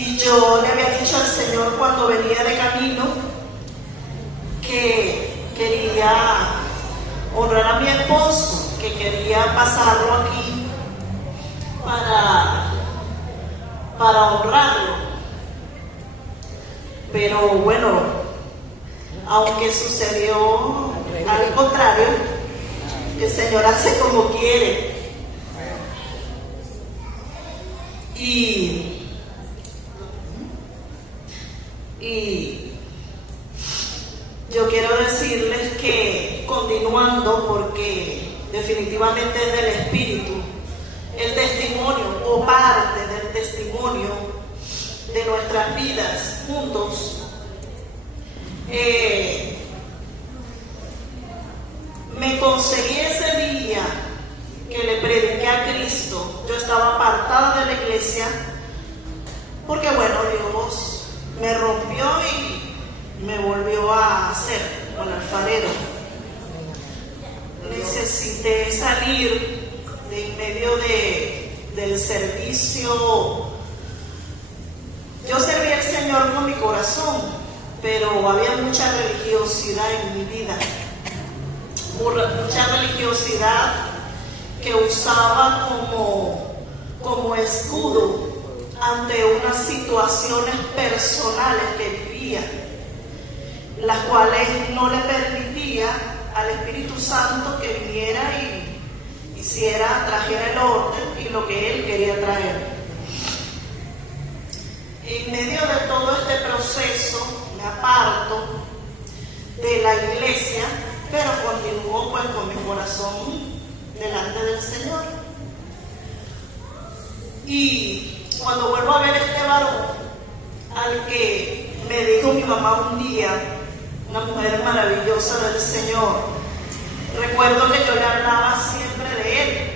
Y yo le había dicho al Señor cuando venía de camino que quería honrar a mi esposo, que quería pasarlo aquí para honrarlo. Pero bueno, aunque sucedió al contrario, el Señor hace como quiere. Y yo quiero decirles que, continuando, porque definitivamente es del Espíritu, el testimonio o parte del testimonio de nuestras vidas juntos, me conseguí ese día que le prediqué a Cristo. Yo estaba apartada de la iglesia porque, bueno, Dios me rompió y me volvió a hacer con el alfarero. Necesité salir de en medio del servicio. Yo serví al Señor con mi corazón, pero había mucha religiosidad en mi vida, mucha religiosidad que usaba como escudo ante unas situaciones personales que vivía, las cuales no le permitía al Espíritu Santo que viniera y trajera el orden y lo que Él quería traer. En medio de todo este proceso me aparto de la iglesia, pero continúo pues con mi corazón delante del Señor. Y cuando vuelvo a ver este varón, al que me dijo mi mamá un día, una mujer maravillosa del Señor, recuerdo que yo le hablaba siempre de él.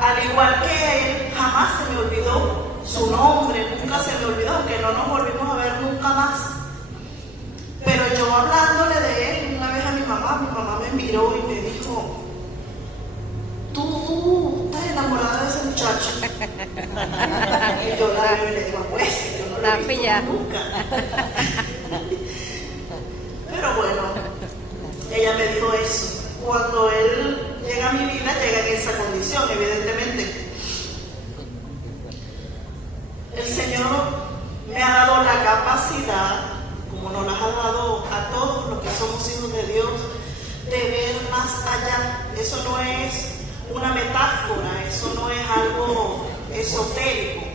Al igual que él, jamás se me olvidó su nombre, nunca se me olvidó, aunque no nos volvimos a ver nunca más. Pero yo hablándole de él una vez a mi mamá me miró y me dijo: ¿Tú estás enamorada de ese muchacho? Y yo la veo y le digo: pues, yo no lo he visto nunca. Pero bueno, ella me dijo eso. Cuando él llega a mi vida, llega en esa condición, evidentemente. El Señor me ha dado la capacidad, como nos la ha dado a todos los que somos hijos de Dios, de ver más allá. Eso no es una metáfora, eso no es algo esotérico.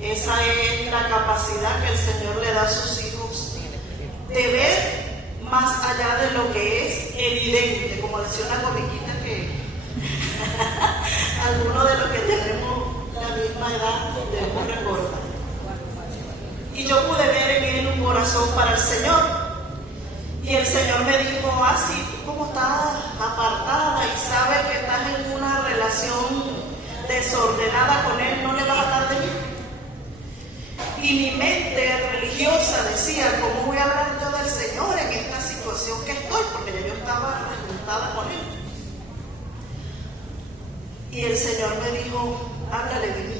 Esa es la capacidad que el Señor le da a sus hijos de ver más allá de lo que es evidente, como decía una comiquita que algunos de los que tenemos la misma edad debemos recordar. Y yo pude ver en él un corazón para el Señor. Y el Señor me dijo: así, tú como estás apartada y sabes que estás en una relación desordenada con él, no le vas a dar de mí. Y mi mente religiosa decía: ¿cómo voy a hablar yo del Señor en esta situación que estoy? Porque ya yo estaba juntada con él. Y el Señor me dijo: háblale de mí.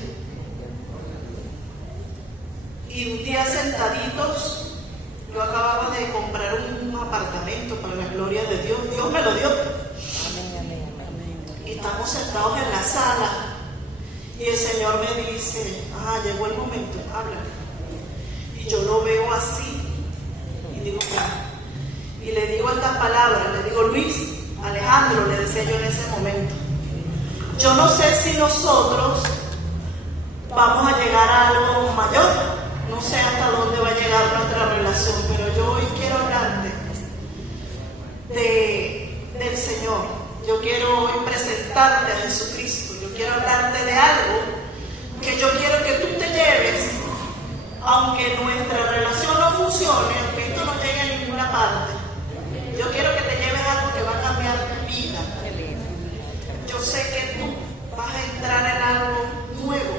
Y un día sentaditos, yo acababa de comprar un apartamento para la gloria de Dios. Dios me lo dio. Y estamos sentados en la sala. Y el Señor me dice: llegó el momento, háblale. Y yo lo veo así. Y digo: claro. Y le digo estas palabras, le digo: Luis, Alejandro, le decía yo en ese momento, yo no sé si nosotros vamos a llegar a algo mayor. No sé hasta dónde va a llegar nuestra relación, pero yo hoy quiero hablarte del Señor. Yo quiero hoy presentarte a Jesucristo. Yo quiero hablarte de algo que yo quiero que tú te lleves, aunque nuestra relación no funcione, aunque esto no llegue a ninguna parte. Yo quiero que te lleves algo que va a cambiar tu vida. Yo sé que tú vas a entrar en algo nuevo.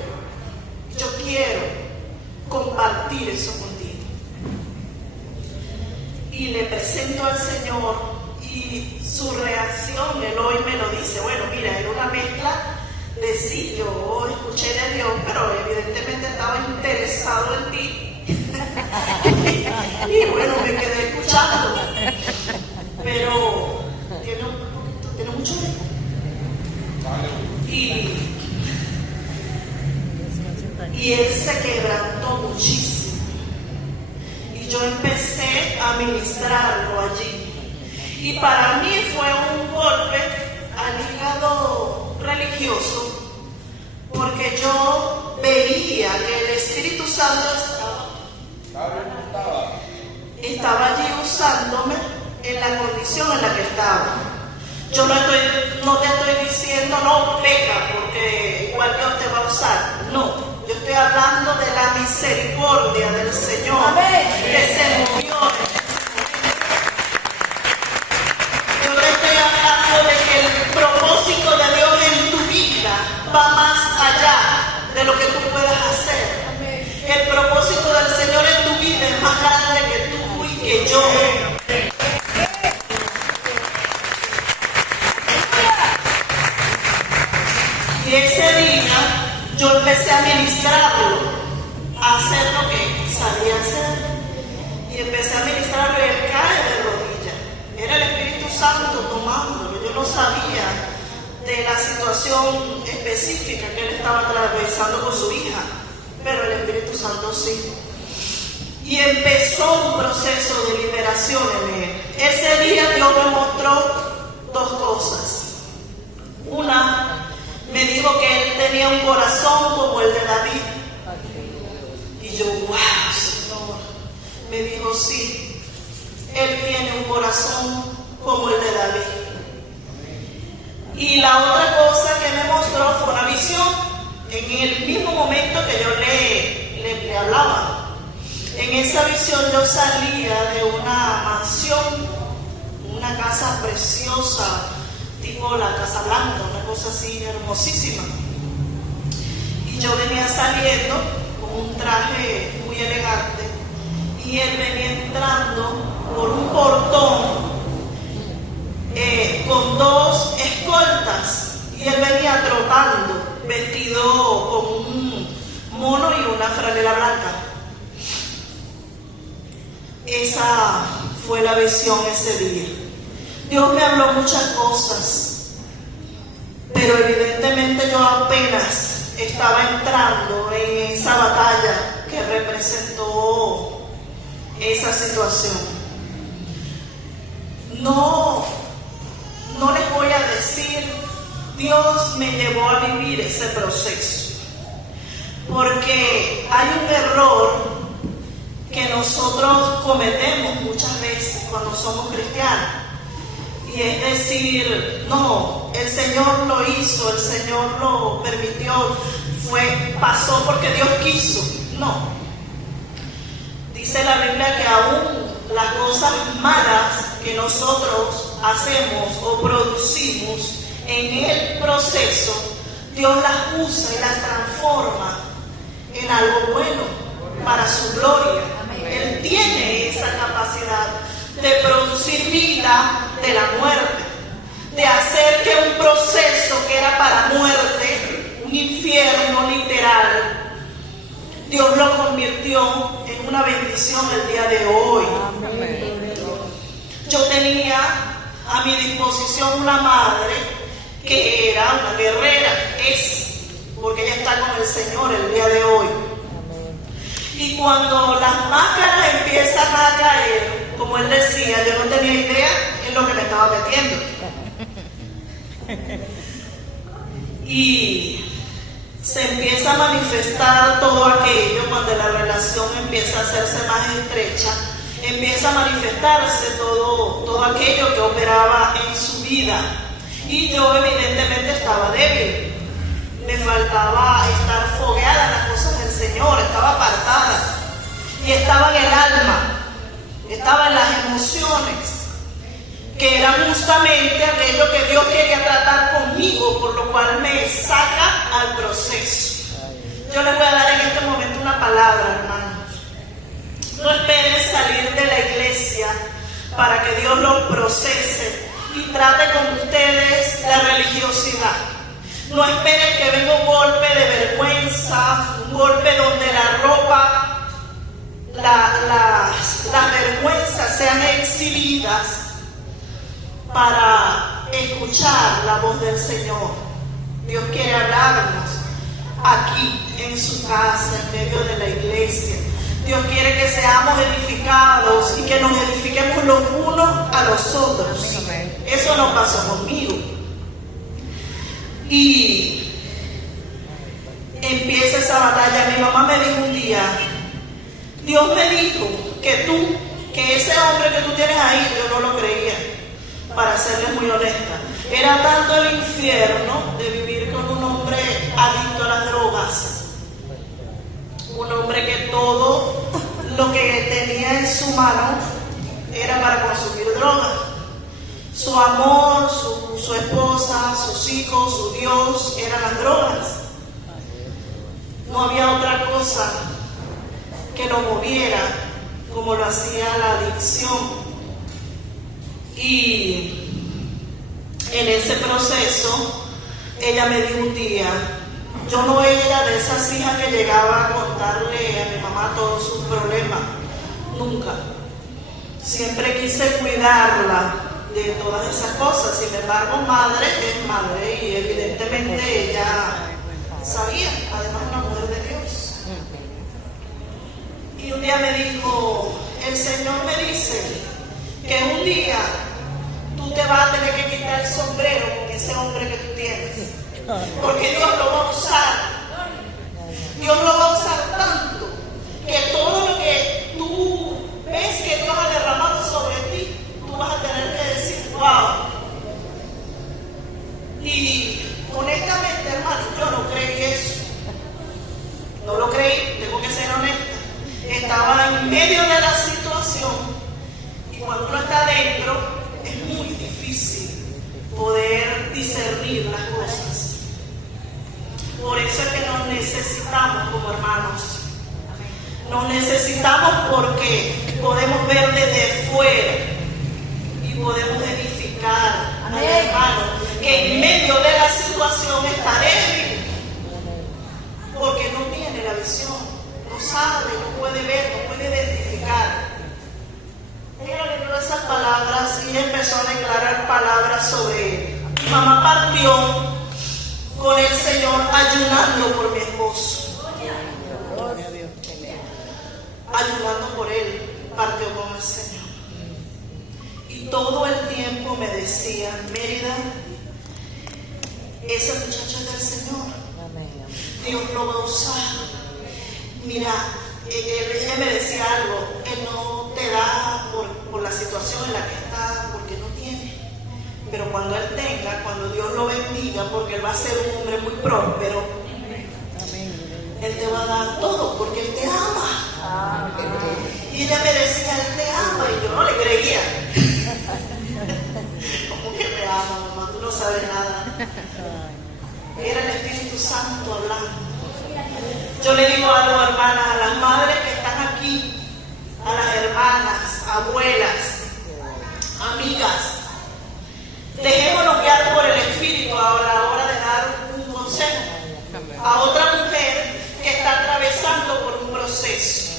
Yo quiero compartir eso contigo. Y le presento al Señor, y su reacción, él hoy me lo dice: bueno, mira, era una mezcla de sí, yo escuché de Dios, pero evidentemente estaba interesado pensado en ti. Y bueno, me quedé escuchando. Pero tiene mucho eco. Y él se quebrantó muchísimo. Y yo empecé a ministrarlo allí. Y para mí fue un golpe al hígado religioso, porque yo veía que el Espíritu Santo estaba allí usándome en la condición en la que estaba. Yo no te estoy diciendo no peca porque igual Dios te va a usar. No, yo estoy hablando de la misericordia del Señor. Amén. Que se movió. Yo te estoy hablando de que el propósito de Dios en tu vida va más allá de lo que tú puedas hacer. Amén. El propósito del Señor en tu vida es más grande que tú y que yo. Y ese día yo empecé a ministrarlo, a hacer lo que sabía hacer. Y empecé a ministrarlo y él cae de rodillas. Era el Espíritu Santo tomándolo. Yo no sabía de la situación específica que él estaba atravesando con su hija, pero el Espíritu Santo sí. Y empezó un proceso de liberación en él. Ese día Dios me mostró dos cosas. Una, me dijo que él tenía un corazón como el de David. Y yo, wow, Señor. Me dijo, sí, él tiene un corazón como el de David. Y la otra cosa que me mostró fue una visión en el mismo momento que yo le hablaba. En esa visión yo salía de una mansión, una casa preciosa, tipo la Casa Blanca, una cosa así hermosísima. Y yo venía saliendo con un traje muy elegante y él venía entrando por un portón con dos escoltas y él venía trotando vestido con un mono y una franela blanca. Esa fue la visión ese día. Dios me habló muchas cosas, pero evidentemente yo apenas estaba entrando en esa batalla que representó esa situación. No les voy a decir, Dios me llevó a vivir ese proceso, porque hay un error que nosotros cometemos muchas veces cuando somos cristianos. Y es decir, no, el Señor lo hizo, el Señor lo permitió, pasó porque Dios quiso. No. Dice la Biblia que aún las cosas malas que nosotros hacemos o producimos en el proceso, Dios las usa y las transforma en algo bueno para su gloria. Él tiene esa capacidad de producir vida de la muerte, de hacer que un proceso que era para muerte, un infierno literal, Dios lo convirtió en una bendición el día de hoy. Yo tenía a mi disposición una madre que era una guerrera, porque ella está con el Señor el día de hoy. Y cuando las máscaras empiezan a caer, como él decía, yo no tenía idea en lo que me estaba metiendo. Y se empieza a manifestar todo aquello cuando la relación empieza a hacerse más estrecha, empieza a manifestarse todo aquello que operaba en su vida. Y yo evidentemente estaba débil. Me faltaba estar fogueada en las cosas del Señor, estaba apartada. Y estaba en el alma, estaba en las emociones, que era justamente aquello que Dios quería tratar conmigo, por lo cual me saca al proceso. Yo les voy a dar en este momento una palabra, hermanos. No esperen salir de la iglesia para que Dios los procese y trate con ustedes la religiosidad. No esperen que venga un golpe de vergüenza, un golpe donde la ropa sean exhibidas para escuchar la voz del Señor. Dios quiere hablarnos aquí, en su casa, en medio de la iglesia. Dios quiere que seamos edificados y que nos edifiquemos los unos a los otros. Eso no pasó conmigo. Y empieza esa batalla. Mi mamá me dijo un día, Dios me dijo que ese hombre que tú tienes ahí, yo no lo creía, para serles muy honesta. Era tanto el infierno de vivir con un hombre adicto a las drogas. Un hombre que todo lo que tenía en su mano era para consumir droga. Su amor, su esposa, sus hijos, su Dios eran las drogas. No había otra cosa que lo moviera como lo hacía la adicción. Y en ese proceso, ella me dijo un día, yo no era de esas hijas que llegaba a contarle a mi mamá todos sus problemas, nunca. Siempre quise cuidarla de todas esas cosas. Sin embargo, madre es madre y evidentemente ella sabía, además una mujer de Dios. Y un día me dijo, el Señor me dice que un día tú te vas a tener que quitar el sombrero con ese hombre que tú tienes, porque Dios lo va a usar. Dios lo va a usar tanto que todo lo que tú ves que Dios ha derramado sobre ti, tú vas a tener que decir, wow. Y honestamente, hermano, yo no creí eso. No lo creí, tengo que ser honesta. Estaba en medio de la situación y cuando uno está adentro es muy difícil poder discernir las cosas. Por eso es que nos necesitamos como hermanos. Nos necesitamos porque podemos ver desde fuera y podemos edificar al hermano que en medio de la situación está débil porque no tiene la visión, no sabe, no puede ver, no puede identificar. Ella leyó esas palabras y empezó a declarar palabras sobre él. Mi mamá partió con el Señor ayunando por mi esposo. Ayunando por él, partió con el Señor. Y todo el tiempo me decía, Mérida, ese muchacho es del Señor. Dios lo va a usar. Mira, ella me decía algo, Él no te da por la situación en la que está, porque no tiene. Pero cuando Él tenga, cuando Dios lo bendiga, porque Él va a ser un hombre muy próspero, Él te va a dar todo, porque Él te ama. Y ella me decía, Él te ama, y yo no le creía. ¿Cómo que me ama, mamá? Tú no sabes nada. Era el Espíritu Santo hablando. Yo le digo algo, hermanas, a las madres que están aquí, a las hermanas, abuelas, amigas, dejémonos guiar por el Espíritu ahora a la hora de dar un consejo a otra mujer que está atravesando por un proceso.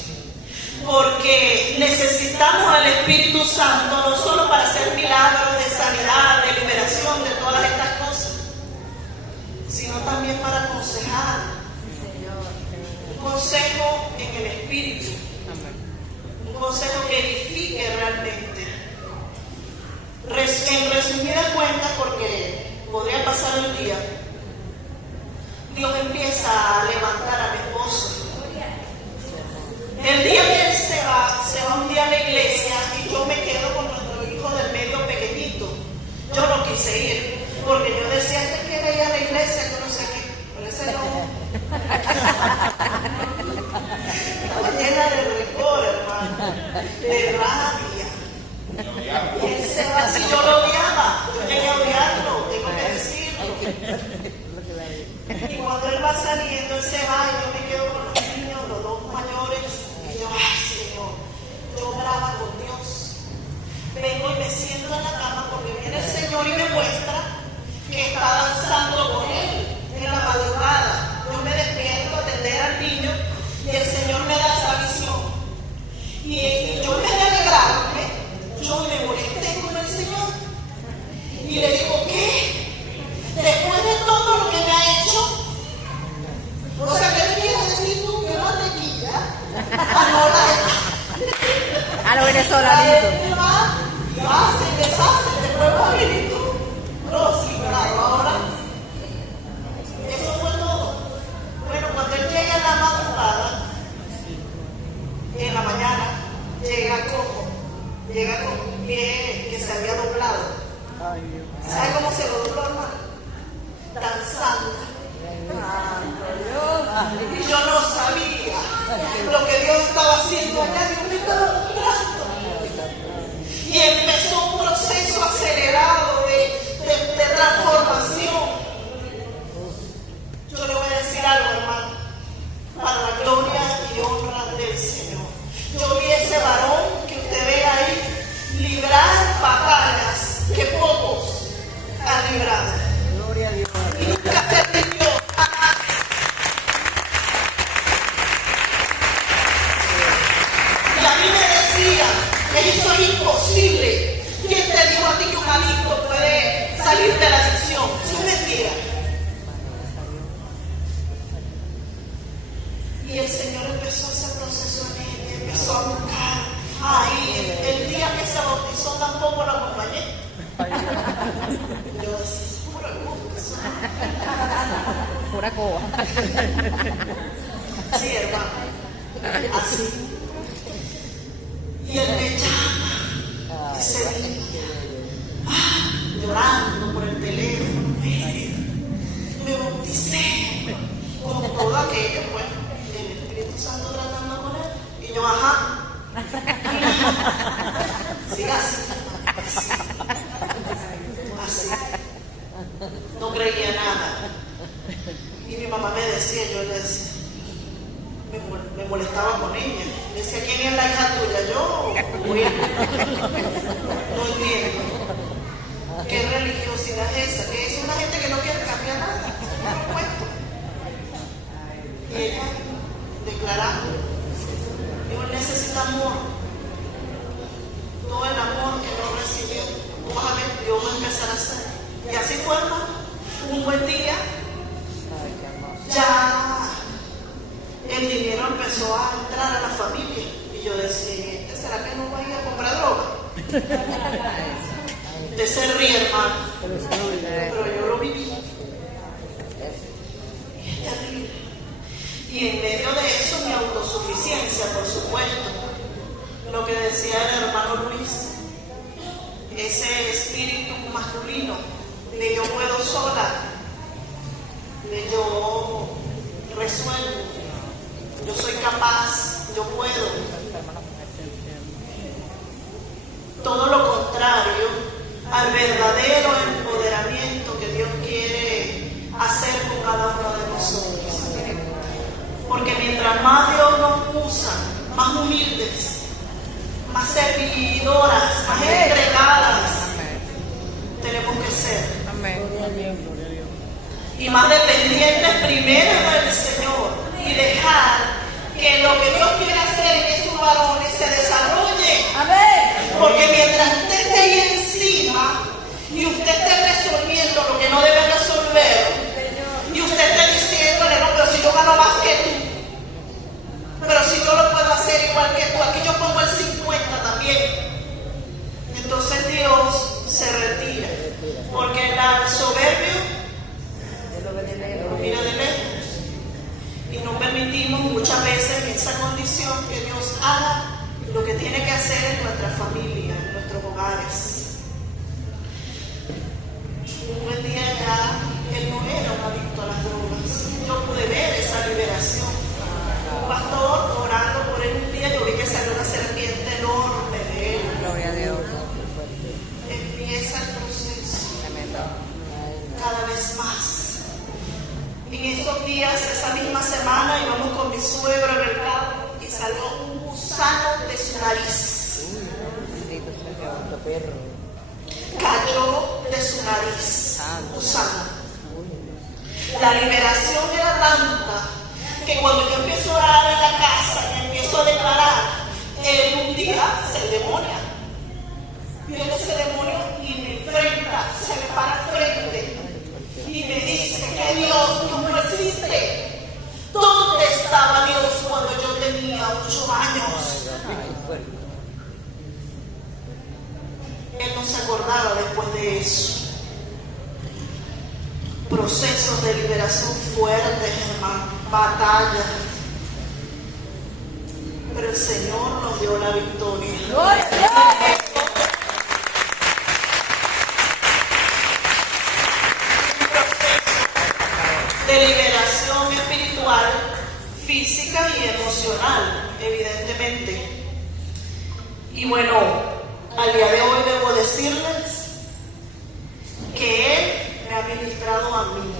Porque necesitamos al Espíritu Santo no solo para hacer milagros de sanidad, de liberación, de todas estas cosas, sino también para aconsejar. Un consejo en el Espíritu. Un consejo que edifique realmente. En resumidas cuentas, porque podría pasar el día, Dios empieza a levantar a mi esposo. El día que él se va un día a la iglesia y yo me quedo con nuestro hijo del medio pequeñito. Yo no quise ir, porque yo decía, este quiere ir a la iglesia, yo no sé qué, pero ese no. Estaba llena de rencor, hermano, de rabia. Y él se va, si yo lo odiaba, yo llegué a odiarlo, tengo que decirlo. Y cuando él va saliendo, él se va y yo me quedo con los niños, los dos mayores, y yo, ay Señor, yo brava con Dios. Vengo y me siento en la cama porque viene el Señor y me muestra que está danzando con él en la madrugada. Yo me despierto a atender al niño y el Señor me da esa visión. Y yo me alegrarme, A los venezolanitos. Y hace, deshace, te prueba y tú. No, sí, claro, ahora. Eso fue todo. Bueno, cuando él llega en la madrugada, en la mañana, llega con un pie que se había doblado. ¿Sabe cómo se lo dobló, hermano? Danzando. Y yo no sabía lo que Dios estaba haciendo allá. Dios me estaba mostrando. Y empezó un proceso acelerado de transformación. Yo le voy a decir algo, hermano, para la gloria y honra del Señor. Yo vi ese varón que usted ve ahí librar batallas que pocos han librado. Gloria a Dios. Y nunca se rindió. Y a mí me decía, eso es imposible. ¿Quién te dijo a ti que un adicto puede salir de la adicción? Eso es mentira. Y el Señor empezó ese proceso en él, y empezó a buscar. Ahí, el día que se bautizó tampoco lo acompañé. Yo decía, pura cosa. Pura coba. Sí, hermano. Así. Y él me llama ese día, llorando por el teléfono. Me bauticé con todo aquello, pues, el Espíritu Santo tratando con él. Y yo, ajá. Sí, así. No creía nada. Y mi mamá me decía, yo le decía, me molestaba con ella. Me decía, ¿quién es la hija tuya? Yo o él. No entiendo. ¿Qué religiosidad es esa? Que es una gente que no quiere cambiar nada. Por supuesto. Y ella declarando, Dios necesita amor. Todo el amor que no recibió, vas a ver, Dios va a empezar a hacer. Y así fue, hermano. Un buen día, ya el dinero empezó a entrar a la familia. Y yo decía, ¿será que no va a ir a comprar droga? De ser ríe, hermano. Pero yo lo viví. Y es terrible. Y en medio de eso, mi autosuficiencia, por supuesto. Lo que decía el hermano Luis, ese espíritu masculino de yo puedo sola, de yo resuelvo, yo soy capaz, yo puedo. Todo lo contrario al verdadero empoderamiento que Dios quiere hacer con cada uno de nosotros. Porque mientras más Dios nos usa, más humildes, más servidoras, más entregadas tenemos que ser. Y más dependientes primero del Señor y dejar que lo que Dios quiere hacer en esos varones se desarrolle. Porque mientras usted esté ahí encima y usted esté resolviendo lo que no debe resolver, y usted esté diciéndole, no, pero si yo gano más que tú, pero si yo lo puedo hacer igual que tú, aquí yo pongo el 50 también. Entonces Dios se retira. Porque el soberbio lo mira de lejos. Y no permitimos muchas veces en esa condición que Dios haga lo que tiene que hacer en nuestra familia, en nuestros hogares. Un buen día ya, él no era un adicto a las drogas. Yo pude ver esa liberación. Un pastor orando por él un día, yo vi que salió una serpiente enorme de él. Gloria a Dios. Empieza el proceso cada vez más. En esos días, esa misma semana, íbamos con mi suegro en el campo y salió un gusano de su nariz. Cayó de su nariz. Gusano. La liberación era tanta años. Él no se acordaba después de eso. Procesos de liberación fuertes, hermano, batallas. Pero el Señor nos dio la victoria. De liberación espiritual, física y emocional, evidentemente. Y bueno, al día de hoy debo decirles que Él me ha ministrado a mí.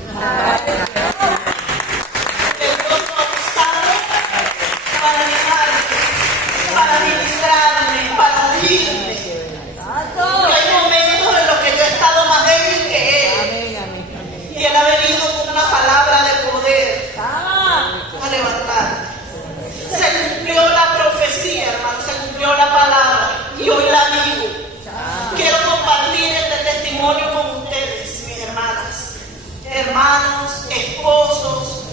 Que Dios lo ha usado para animarme, para ministrarme, para unirme. Y hay momentos en los que yo he estado más débil que Él. Y Él ha venido con una palabra de poder a levantar. Se cumplió la profecía, hermano, se cumplió la palabra. Y hoy la digo. Quiero compartir este testimonio con ustedes, mis hermanas, hermanos, esposos,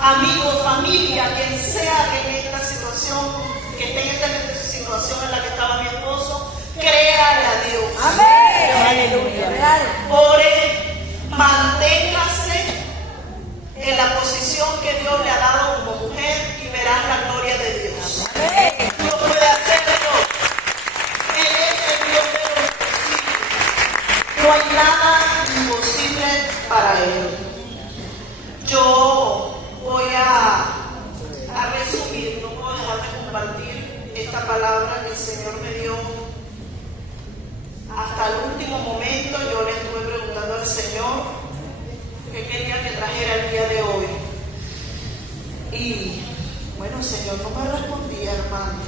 amigos, familia, quien sea que en esta situación, que esté en esta situación en la que estaba mi esposo, créale a Dios. Amén. Aleluya. Ore, manténgase en la posición que Dios le ha dado como mujer y verás la gloria de Dios. Dios puede hacerlo. Él es el Dios de lo imposible. No hay nada imposible para Él. Yo voy a resumir, no puedo dejar de compartir esta palabra que el Señor me dio. Hasta el último momento yo le estuve preguntando al Señor qué quería que trajera el día de hoy. Y bueno, el Señor no me respondía, hermano.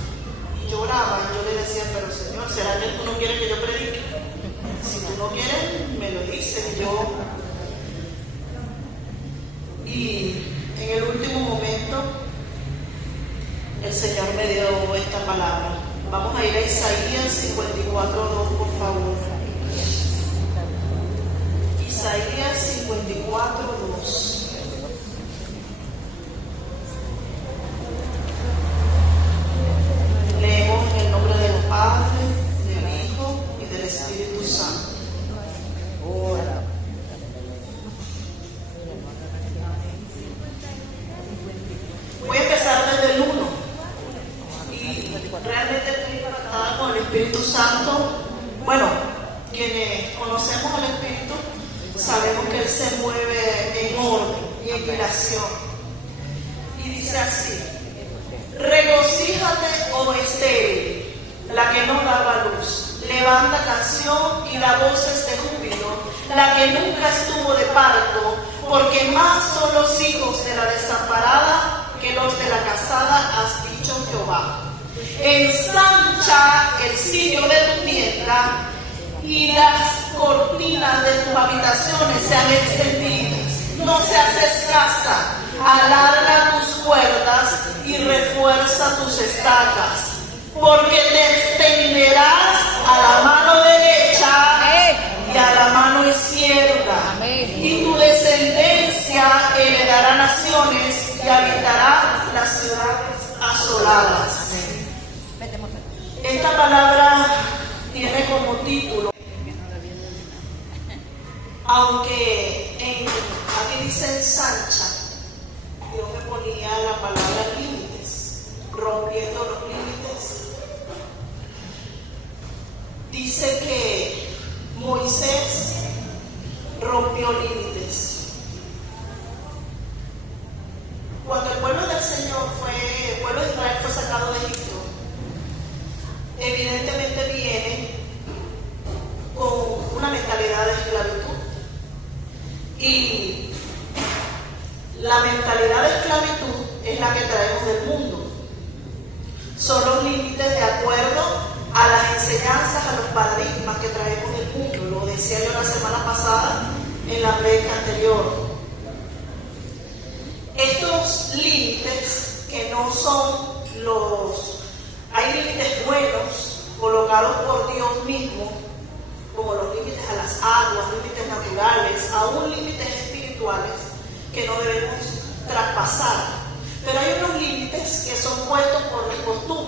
Y lloraba, y yo le decía, pero Señor, ¿será que tú no quieres que yo predique? Si tú no quieres, me lo dices. Y en el último momento, el Señor me dio esta palabra. Vamos a ir a Isaías 54:2, por favor. Isaías 54:2. Leemos en el nombre del Padre, del Hijo y del Espíritu Santo. Voy a empezar desde el 1. Y realmente estoy impactada con el Espíritu Santo. Bueno, quienes conocemos al Espíritu sabemos que Él se mueve en orden y en creación. Y dice así: regocíjate, oh estéril, la que no daba luz. Levanta canción y da voces de júbilo, la que nunca estuvo de parto, porque más son los hijos de la desamparada que los de la casada, has dicho Jehová. Ensancha el sitio de tu tienda y las cortinas de tus habitaciones sean extendidas. No seas escasa, alarga tus cuerdas y refuerza tus estacas, porque te extenderás a la mano derecha y a la mano izquierda. Y tu descendencia heredará naciones y habitará las ciudades asoladas. Esta palabra tiene como título, aunque aquí dice ensancha, Dios me ponía la palabra límites, rompiendo los límites. Dice que Moisés rompió límites. Cuando el pueblo del Señor el pueblo de Israel fue sacado de Egipto, evidentemente viene con una mentalidad de esclavitud. Y la mentalidad de esclavitud es la que traemos del mundo. Son los límites de acuerdo a las enseñanzas, a los paradigmas que traemos del mundo. Lo decía yo la semana pasada en la prédica anterior. Estos límites que no son hay límites buenos colocados por Dios mismo, como los límites a las aguas, límites naturales, aún límites espirituales que no debemos traspasar. Pero hay unos límites que son puestos por las costumbres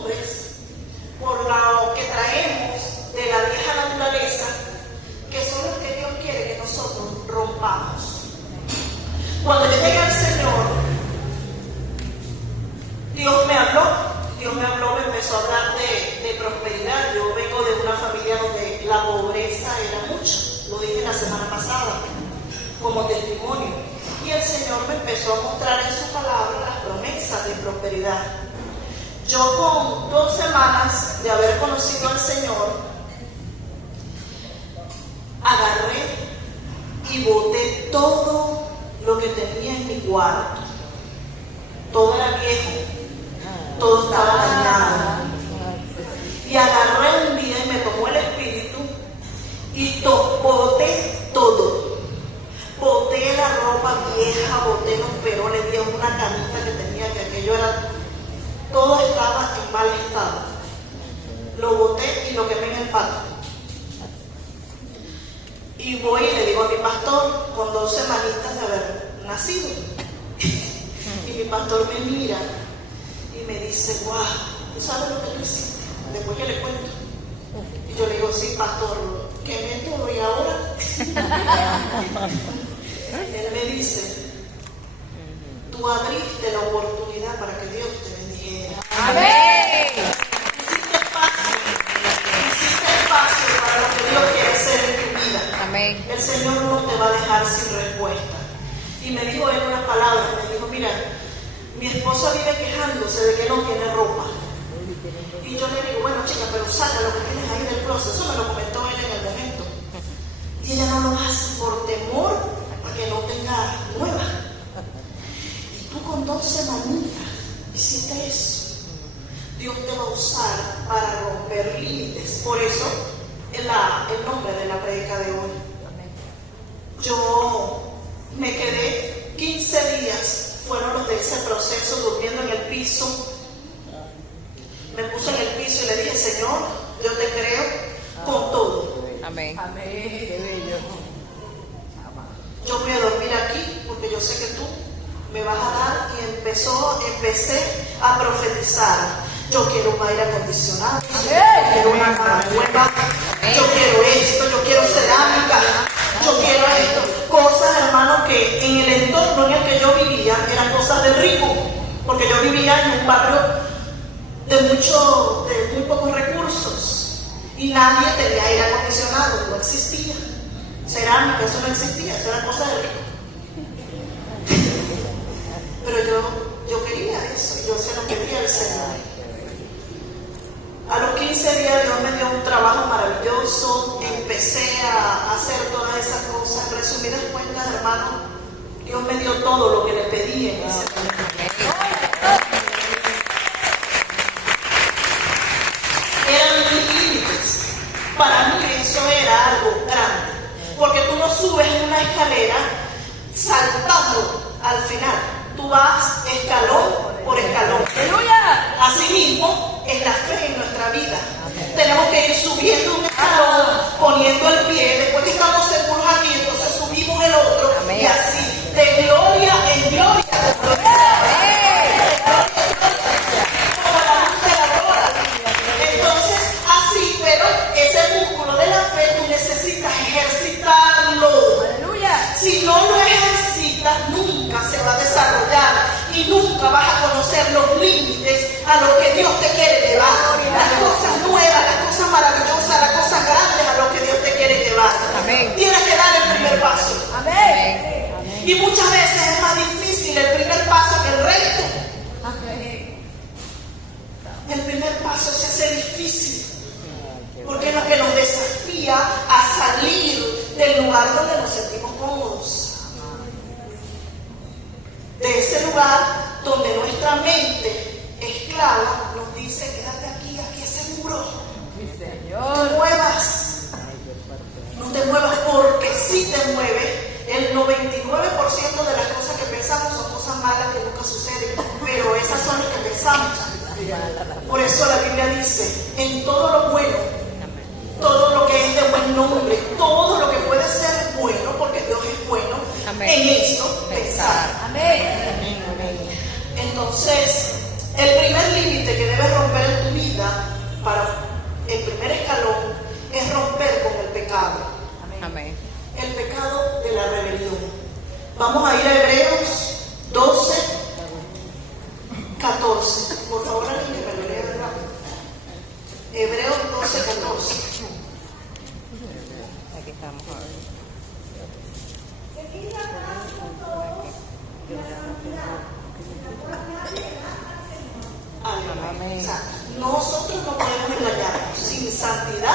por lo que traemos de la vieja naturaleza, que son los que Dios quiere que nosotros rompamos. Cuando yo llegué al Señor, Dios me habló, me empezó a hablar de prosperidad. Yo vengo de una familia donde la pobreza era mucho, lo dije la semana pasada como testimonio, y el Señor me empezó a mostrar en su palabra las promesas de prosperidad. Yo con 2 semanas de haber conocido al Señor, agarré y boté todo lo que tenía en mi cuarto. Todo era viejo, todo estaba dañado. Y agarré un día y me tomó el espíritu y boté todo. Boté la ropa vieja, boté los perones viejos, una camita que tenía, que aquello era, todo estaba en mal estado. Lo boté y lo quemé en el patio. Y voy y le digo a mi pastor, con 2 semanitas de haber nacido. Y mi pastor me mira y me dice, wow, ¿tú sabes lo que tú hiciste? Después que le cuento. Y yo le digo, sí, pastor, quemé todo y ahora. Él me dice, tú abriste la oportunidad para que Dios te bendijera. Amén. Hiciste espacio para lo que Dios quiere hacer en tu vida. Amén. El Señor no te va a dejar sin respuesta. Y me dijo él unas palabras, me dijo, mira, mi esposa vive quejándose de que no tiene ropa. Y yo le digo, bueno chica, pero saca lo que tienes ahí del closet. Eso me lo comentó él en el momento. Y ella no lo hace por temor a que no tenga nueva. Y tú con 2 semanitas hiciste eso. Dios te va a usar para romper límites. Por eso el nombre de la prédica de hoy. Yo me quedé 15 días, fueron los de ese proceso, durmiendo en el piso. Me puse en el piso y le dije, Señor, yo te creo con todo. Amén. Amén. Qué bello. Yo voy a dormir aquí porque yo sé que tú me vas a dar. Y empecé a profetizar. Yo quiero un aire acondicionado, yo quiero una cama nueva, yo quiero esto, yo quiero cerámica, yo quiero esto. Cosas, hermano, que en el entorno en el que yo vivía eran cosas de rico, porque yo vivía en un barrio de muy pocos recursos y nadie tenía aire acondicionado, no existía. Cerámica, eso no existía, eso era cosa de rico. Pero yo quería eso, yo se lo pedía al Señor. A los 15 días Dios me dio un trabajo maravilloso, empecé a hacer todas esas cosas. En resumidas cuentas, hermano, Dios me dio todo lo que le pedí en ese momento. Eran mis límites. Para mí eso era algo grande, porque tú no subes una escalera saltando al final, tú vas escalón por escalón. ¡Aleluya! Asimismo es la fe en nuestra vida. Tenemos que ir subiendo un escalón, poniendo el pie, después que estamos seguros aquí, entonces subimos el otro. Amén. Y así, de gloria en gloria, como la luz de la aurora. Entonces, así, pero ese músculo de la fe tú necesitas ejercitarlo. ¡Aleluya! Si no lo ejercitas, nunca se va a desarrollar y nunca vas a conocer los límites a los que Dios te quiere llevar. Las cosas nuevas, las cosas maravillosas, las cosas grandes a los que Dios te quiere llevar. Amén. Tienes que dar el primer paso. Amén. Y muchas veces es más difícil el primer paso que el resto. El primer paso se hace difícil, porque es lo que nos desafía a salir del lugar donde nos sentimos cómodos. De ese lugar donde nuestra mente esclava nos dice, quédate aquí, aquí es seguro. Mi No te Señor. muevas. No te muevas, porque si te mueve, el 99% de las cosas que pensamos son cosas malas que nunca suceden, pero esas son las que pensamos. Por eso la Biblia dice, en todo lo bueno, todo lo que es de buen nombre, todo lo que puede ser bueno, porque Dios es bueno, Amén. en esto pensar. Amén. Entonces, el primer límite que debes romper en tu vida para nosotros no podemos engañarnos. Sin santidad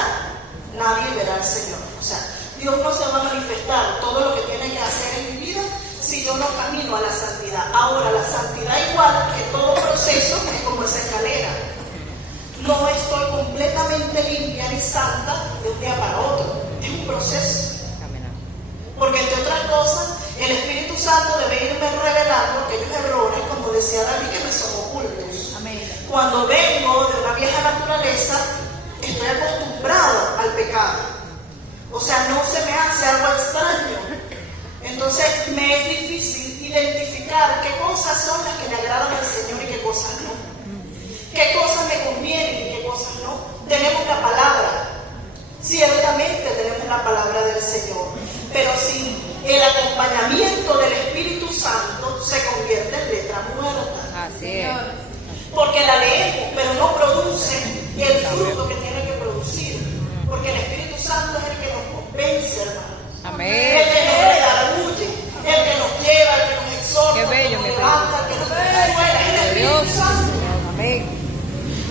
nadie verá al Señor. O sea, Dios no se va a manifestar todo lo que tiene que hacer en mi vida si yo no camino a la santidad. Ahora, la santidad, igual que todo proceso, es como esa escalera. No estoy completamente limpia ni santa de un día para otro. Es un proceso. Porque entre otras cosas, el Espíritu Santo debe irme revelando aquellos errores, como decía David, que me son ocultos. Amén. Cuando vengo de una vieja naturaleza, estoy acostumbrado al pecado. O sea, no se me hace algo extraño. Entonces me es difícil identificar qué cosas son las que le agradan al Señor y qué cosas no. Qué cosas me convienen y qué cosas no. Tenemos la palabra. Ciertamente tenemos la palabra del Señor. Pero sin el acompañamiento del Espíritu Santo se convierte en letra muerta. Así es. Porque la leemos, pero no produce el fruto que tiene que producir. Porque el Espíritu Santo es el que nos convence, hermano. Amén. El que nos redarguye, el que nos lleva, el que nos exhorta, Qué bello, el que mi nos levanta, el que nos consuela, es el Espíritu Dios. Santo. Amén.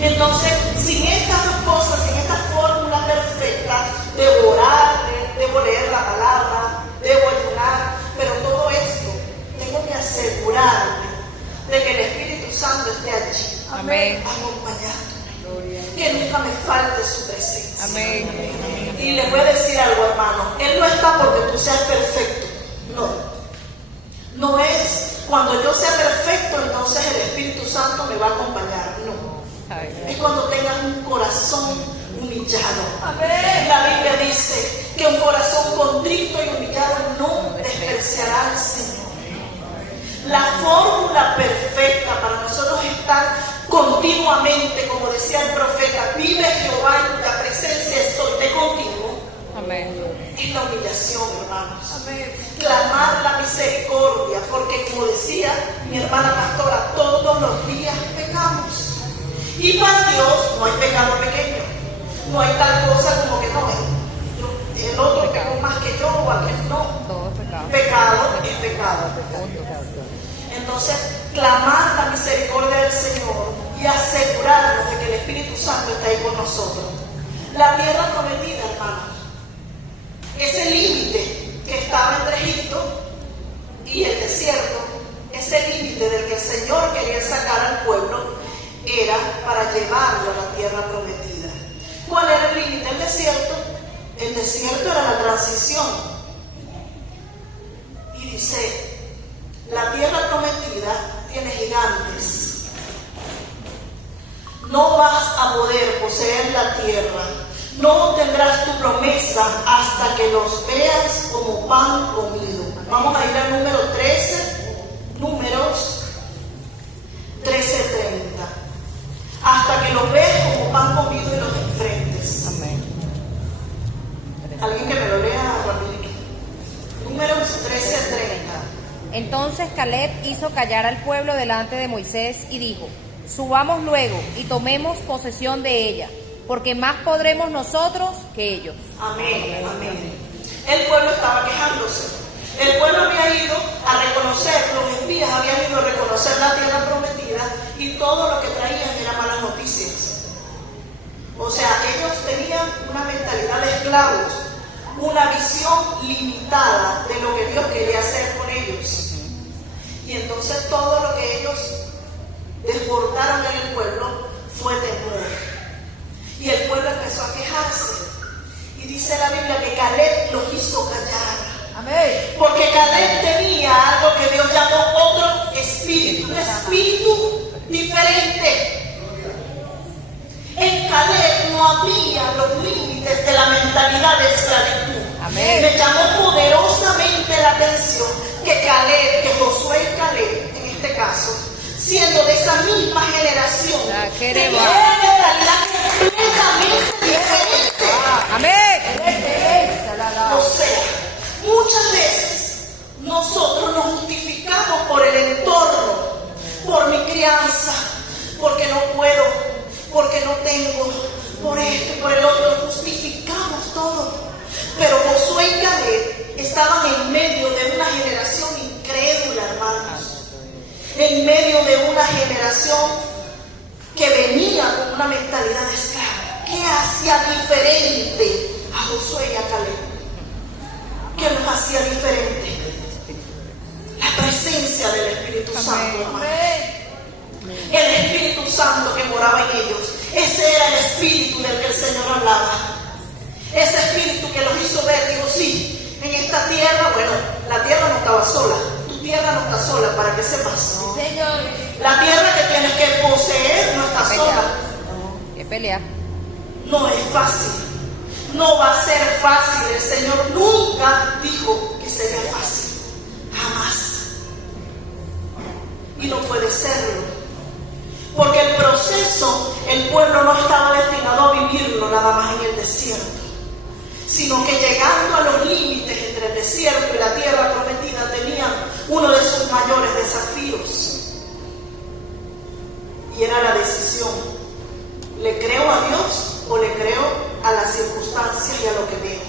Entonces, sin estas dos cosas, sin esta fórmula perfecta, debo orar, debo leer la palabra, debo ayunar, pero todo esto tengo que asegurarme de que el Espíritu Santo esté allí, Amén. acompañándome, que nunca me falte su presencia. Amén. Y les voy a decir algo, hermano, Él no está porque tú seas perfecto, no es cuando yo sea perfecto, entonces el Espíritu Santo me va a acompañar, no. Es cuando tengas un corazón humillado. Amén. La Biblia dice que un corazón contrito y humillado no despreciará al Señor. La fórmula perfecta para nosotros estar continuamente, como decía el profeta, vive Jehová en cuya presencia estoy de continuo. Amén. Es la humillación, hermanos. Amén. Clamar la misericordia, porque como decía mi hermana pastora, todos los días pecamos. Y para Dios no hay pecado pequeño. No hay tal cosa como que no. El otro pecó más que yo o aquel no. Todo es pecado. Pecado es pecado. Entonces, clamar la misericordia del Señor y asegurarnos de que el Espíritu Santo está ahí con nosotros. La tierra prometida, hermanos, ese límite que estaba entre Egipto y el desierto, ese límite del que el Señor quería sacar al pueblo, era para llevarlo a la tierra prometida. ¿Cuál era el límite? El desierto. El desierto era la transición. Y dice, la tierra prometida tiene gigantes. No vas a poder poseer la tierra. No tendrás tu promesa hasta que los veas como pan comido. Vamos a ir al número 13, números 13:30. Hasta que los veas como pan comido y los enfrentes. Amén. Alguien que me lo lea rapidito. Números 13:30. Entonces Caleb hizo callar al pueblo delante de Moisés y dijo: subamos luego y tomemos posesión de ella, porque más podremos nosotros que ellos. Amén, amén. El pueblo estaba quejándose. El pueblo había ido a reconocer, los espías habían ido a reconocer la tierra prometida y todo lo que traían eran malas noticias. O sea, ellos tenían una mentalidad de esclavos, una visión limitada de lo que Dios quería hacer con ellos. Y entonces todo lo que ellos desbordaron en el pueblo fue temor. Y el pueblo empezó a quejarse. Y dice la Biblia que Caleb los hizo callar. Amén. Porque Caleb tenía algo que Dios llamó otro espíritu, un espíritu diferente. En Caleb no había los límites de la mentalidad de esclavitud. Amén. Me llamó poderosamente la atención que Caleb, que Josué y Caleb, en este caso, siendo de esa misma generación, tenían una mentalidad completamente diferente. Amén. O sea, muchas veces nosotros nos justificamos por el entorno, por mi crianza, porque no puedo, porque no tengo, por esto y por el otro, justificamos todo. Pero Josué y Caleb estaban en medio de una generación incrédula, hermanos. En medio de una generación que venía con una mentalidad hacía diferente a Josué y a Caleb? ¿Qué los hacía diferente? La presencia del Espíritu Santo, hermano. El Espíritu Santo que moraba en ellos. Ese era el Espíritu del que el Señor hablaba. Ese Espíritu que los hizo ver, digo, sí, en esta tierra, bueno, la tierra no estaba sola. Tu tierra no está sola, para que sepas. La tierra que tienes que poseer no está sola. ¿Qué pelea? No es fácil. No va a ser fácil. El Señor nunca dijo que sería fácil. Jamás. Y no puede serlo. Porque el proceso, el pueblo no estaba destinado a vivirlo nada más en el desierto, sino que llegando a los límites entre el desierto y la tierra prometida tenían uno de sus mayores desafíos. Y era la decisión: ¿le creo a Dios o le creo a las circunstancias y a lo que veo?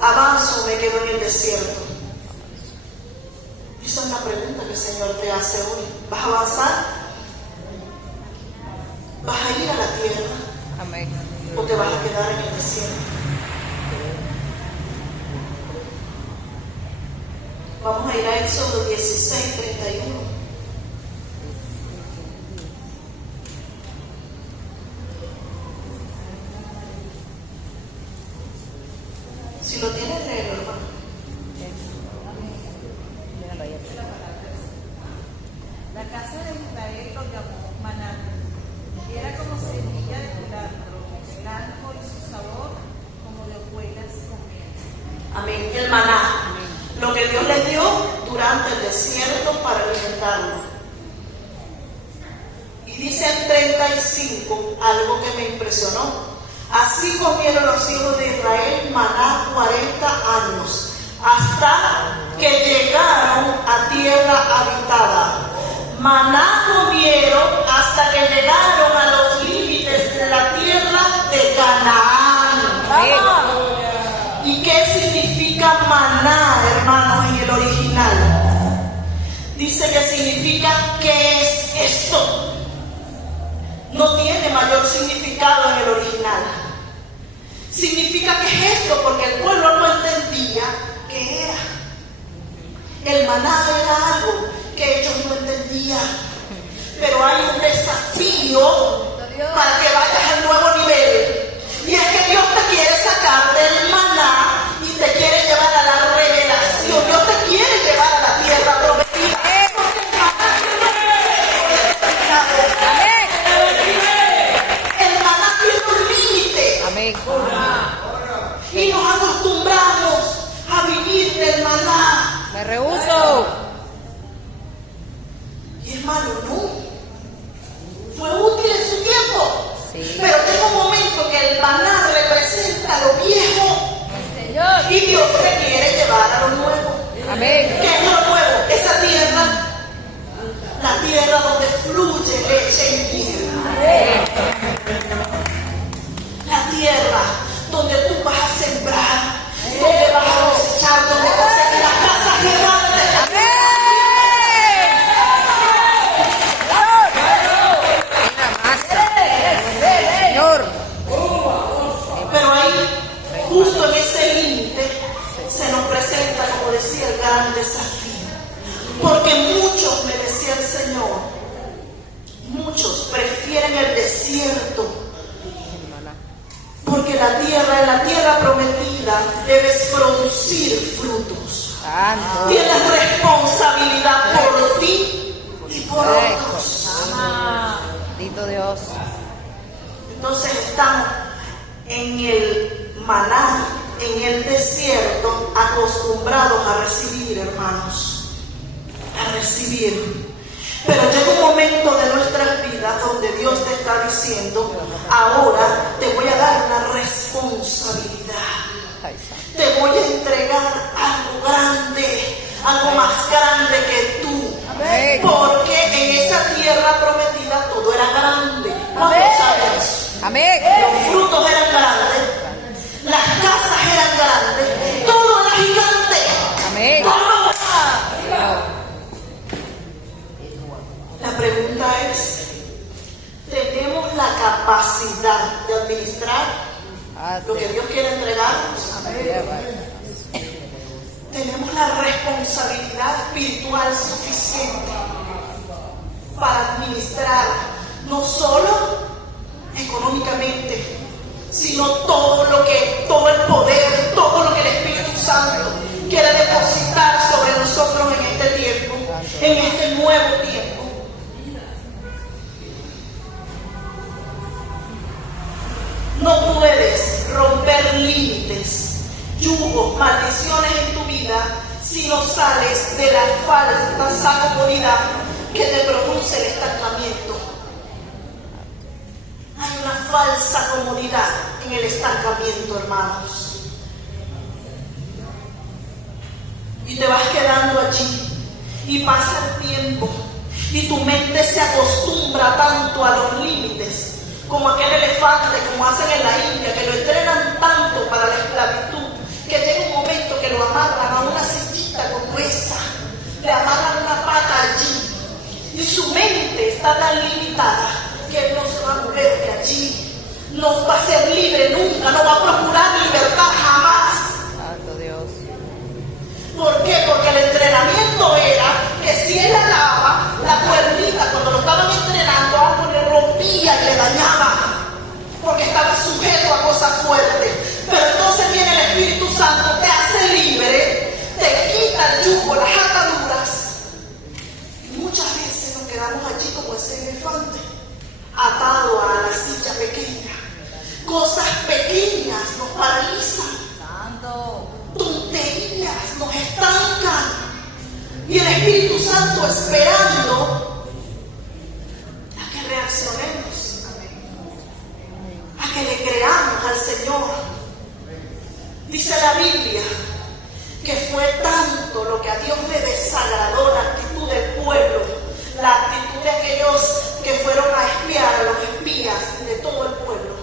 ¿Avanzo o me quedo en el desierto? Esa es la pregunta que el Señor te hace hoy. ¿Vas a avanzar? ¿Vas a ir a la tierra? Amén. ¿O te vas a quedar en el desierto? Vamos a ir a Éxodo 16, 31. Si lo tienes, léelo, hermano. La casa de Israel lo llamó maná. Era como semilla de culantro, blanco y su sabor como de hojuelas con miel. Amén. El maná, lo que Dios les dio durante el desierto para alimentarlo. Y dice en 35 algo que me impresionó. Así comieron los hijos de Israel maná 40 años, hasta que llegaron a tierra habitada. Maná comieron hasta que llegaron a los límites de la tierra de Canaán. ¿Y qué significa maná, hermanos, en el original? Dice que significa ¿qué es esto? No tiene mayor significado en el original. Significa ¿qué es esto? Porque el pueblo no entendía qué era. El maná era algo que ellos no entendían. Pero hay un desafío para que vayas al nuevo nivel. Y es que Dios te quiere sacar del maná y te quiere llevar a la revelación. Dios te quiere llevar a la tierra prometida. El maná tiene un límite. Amén. Y nos acostumbramos a vivir del maná. Me rehúso. Y hermano, no. Fue útil en su tiempo. Sí. Pero llega un momento que el maná representa lo viejo. Y Dios te quiere llevar a lo nuevo. Amén. ¿Qué es lo nuevo? Esa tierra. La tierra donde fluye leche y miel. La tierra donde tú vas a sembrar, donde vas a cosechar, donde cosecharás casas gigantes. Señor. Pero ahí, justo en ese límite, se nos presenta, como decía, el gran desafío. Porque muchos, me decía el Señor, muchos prefieren el desierto. Porque en la tierra prometida, debes producir frutos. Santo. Tienes responsabilidad por ti y por otros. Bendito Dios. Entonces estamos en el maná, en el desierto, acostumbrados a recibir, hermanos, a recibir. Pero llega un momento de nuestras vidas donde Dios te está diciendo: ahora te voy a dar una responsabilidad. Te voy a entregar algo grande, algo más grande que tú. Amén. Porque en esa tierra prometida todo era grande. ¿Cuántos saben eso? Amén. Los frutos eran grandes, las casas eran grandes, todo era gigante. Amén. ¡Todo! Señor. La pregunta es: ¿tenemos la capacidad capacidad de administrar lo que Dios quiere entregarnos. Tenemos la responsabilidad espiritual suficiente para administrar no solo económicamente, sino todo el poder, todo lo que el Espíritu Santo quiere depositar sobre nosotros en este tiempo, en este nuevo tiempo. No puedes romper límites, yugos, maldiciones en tu vida si no sales de la falsa comodidad que te produce el estancamiento. Hay una falsa comodidad en el estancamiento, hermanos. Y te vas quedando allí y pasa el tiempo y tu mente se acostumbra tanto a los límites, como aquel elefante, como hacen en la India, que lo entrenan tanto para la esclavitud, que llega un momento que lo amarran a una sillita como esa, le amarran una pata allí, y su mente está tan limitada que él no se va a mover de allí, no va a ser libre nunca, no va a procurar libertad jamás. Santo Dios. ¿Por qué? Porque el entrenamiento era que si él alaba la cuerdita cuando lo estaban entrenando, algo le rompía y le dañaba, porque estaba sujeto a cosas fuertes. Pero entonces viene el Espíritu Santo, te hace libre, te quita el yugo, las ataduras. Y muchas veces nos quedamos allí como ese elefante, atado a la silla pequeña. Cosas pequeñas nos paralizan. Santo. Tonterías nos estancan. Y el Espíritu Santo esperando a que reaccionemos, a que le creamos al Señor. Dice la Biblia que fue tanto lo que a Dios le desagradó la actitud del pueblo, la actitud de aquellos que fueron a espiar, a los espías de todo el pueblo,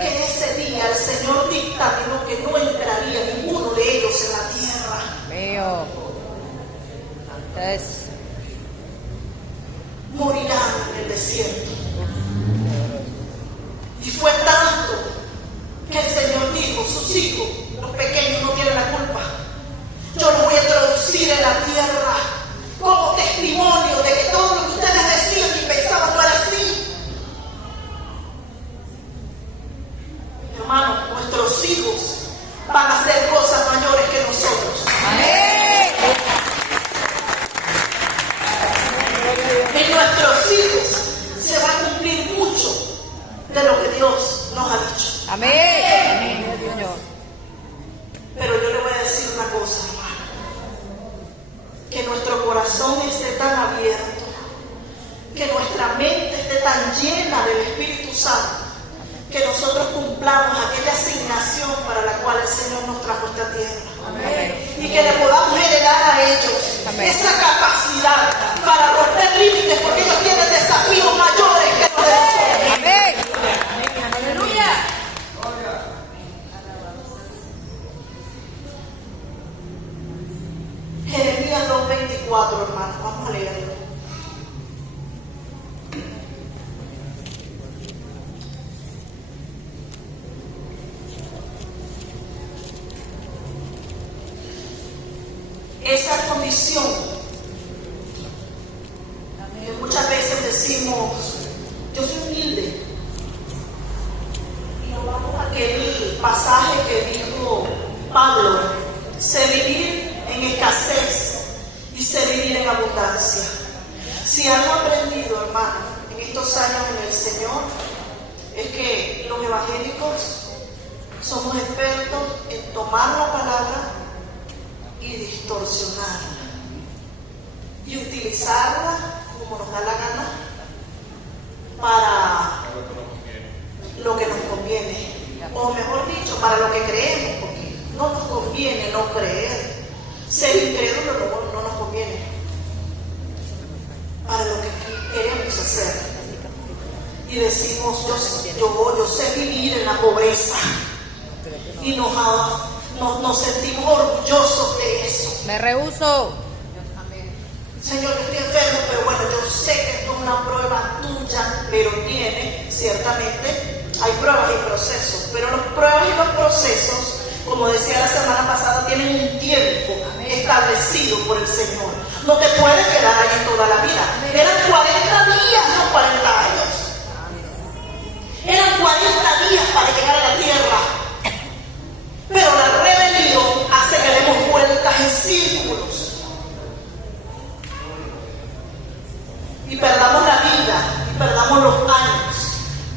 que ese día el Señor dictaminó que no entraría ninguno de ellos en la tierra. Mío. Antes. Morirán en el desierto. Y fue tanto que el Señor dijo: sus hijos, los pequeños, no tienen la culpa. Yo los voy a introducir en la tierra como testimonio de que todo lo que ustedes decían y pensaban no era así. Hermanos, nuestros hijos van a hacer cosas mayores que nosotros. Amén. En nuestros hijos se va a cumplir mucho de lo que Dios nos ha dicho. Amén. Amén, Señor. Pero yo le voy a decir una cosa, hermano: que nuestro corazón esté tan abierto, que nuestra mente esté tan llena del Espíritu Santo, que nosotros cumplamos aquella asignación para la cual el Señor nos trajo a esta tierra. Amén. Y que le podamos heredar a ellos Amén. esa capacidad para romper límites, porque ellos tienen desafíos mayores que los de nosotros. Amén. Aleluya. Jeremías 2:24, hermanos, vamos a leerlo. Esa condición que muchas veces decimos: yo soy humilde, y nos vamos a aquel pasaje que dijo Pablo: sé vivir en escasez y sé vivir en abundancia. Si algo he aprendido, hermano, en estos años en el Señor, es que los evangélicos somos expertos en tomar la palabra y distorsionarla y utilizarla como nos da la gana para lo que nos conviene, o mejor dicho, para lo que creemos, porque no nos conviene no creer. Ser incrédulo no nos conviene para lo que queremos hacer. Y decimos: yo sé vivir en la pobreza, y nos sentimos orgullosos de eso. Me rehúso. Señor, yo estoy enfermo, pero bueno, yo sé que esto no una prueba tuya, pero tiene, ciertamente, hay pruebas y procesos, pero las pruebas y los procesos, como decía la semana pasada, tienen un tiempo establecido por el Señor. No te puedes quedar allí toda la vida. Eran 40 días, no 40 años. Eran 40 días para llegar a la tierra. Pero la rebelión hace que demos vueltas en círculos. Y perdamos la vida, y perdamos los años.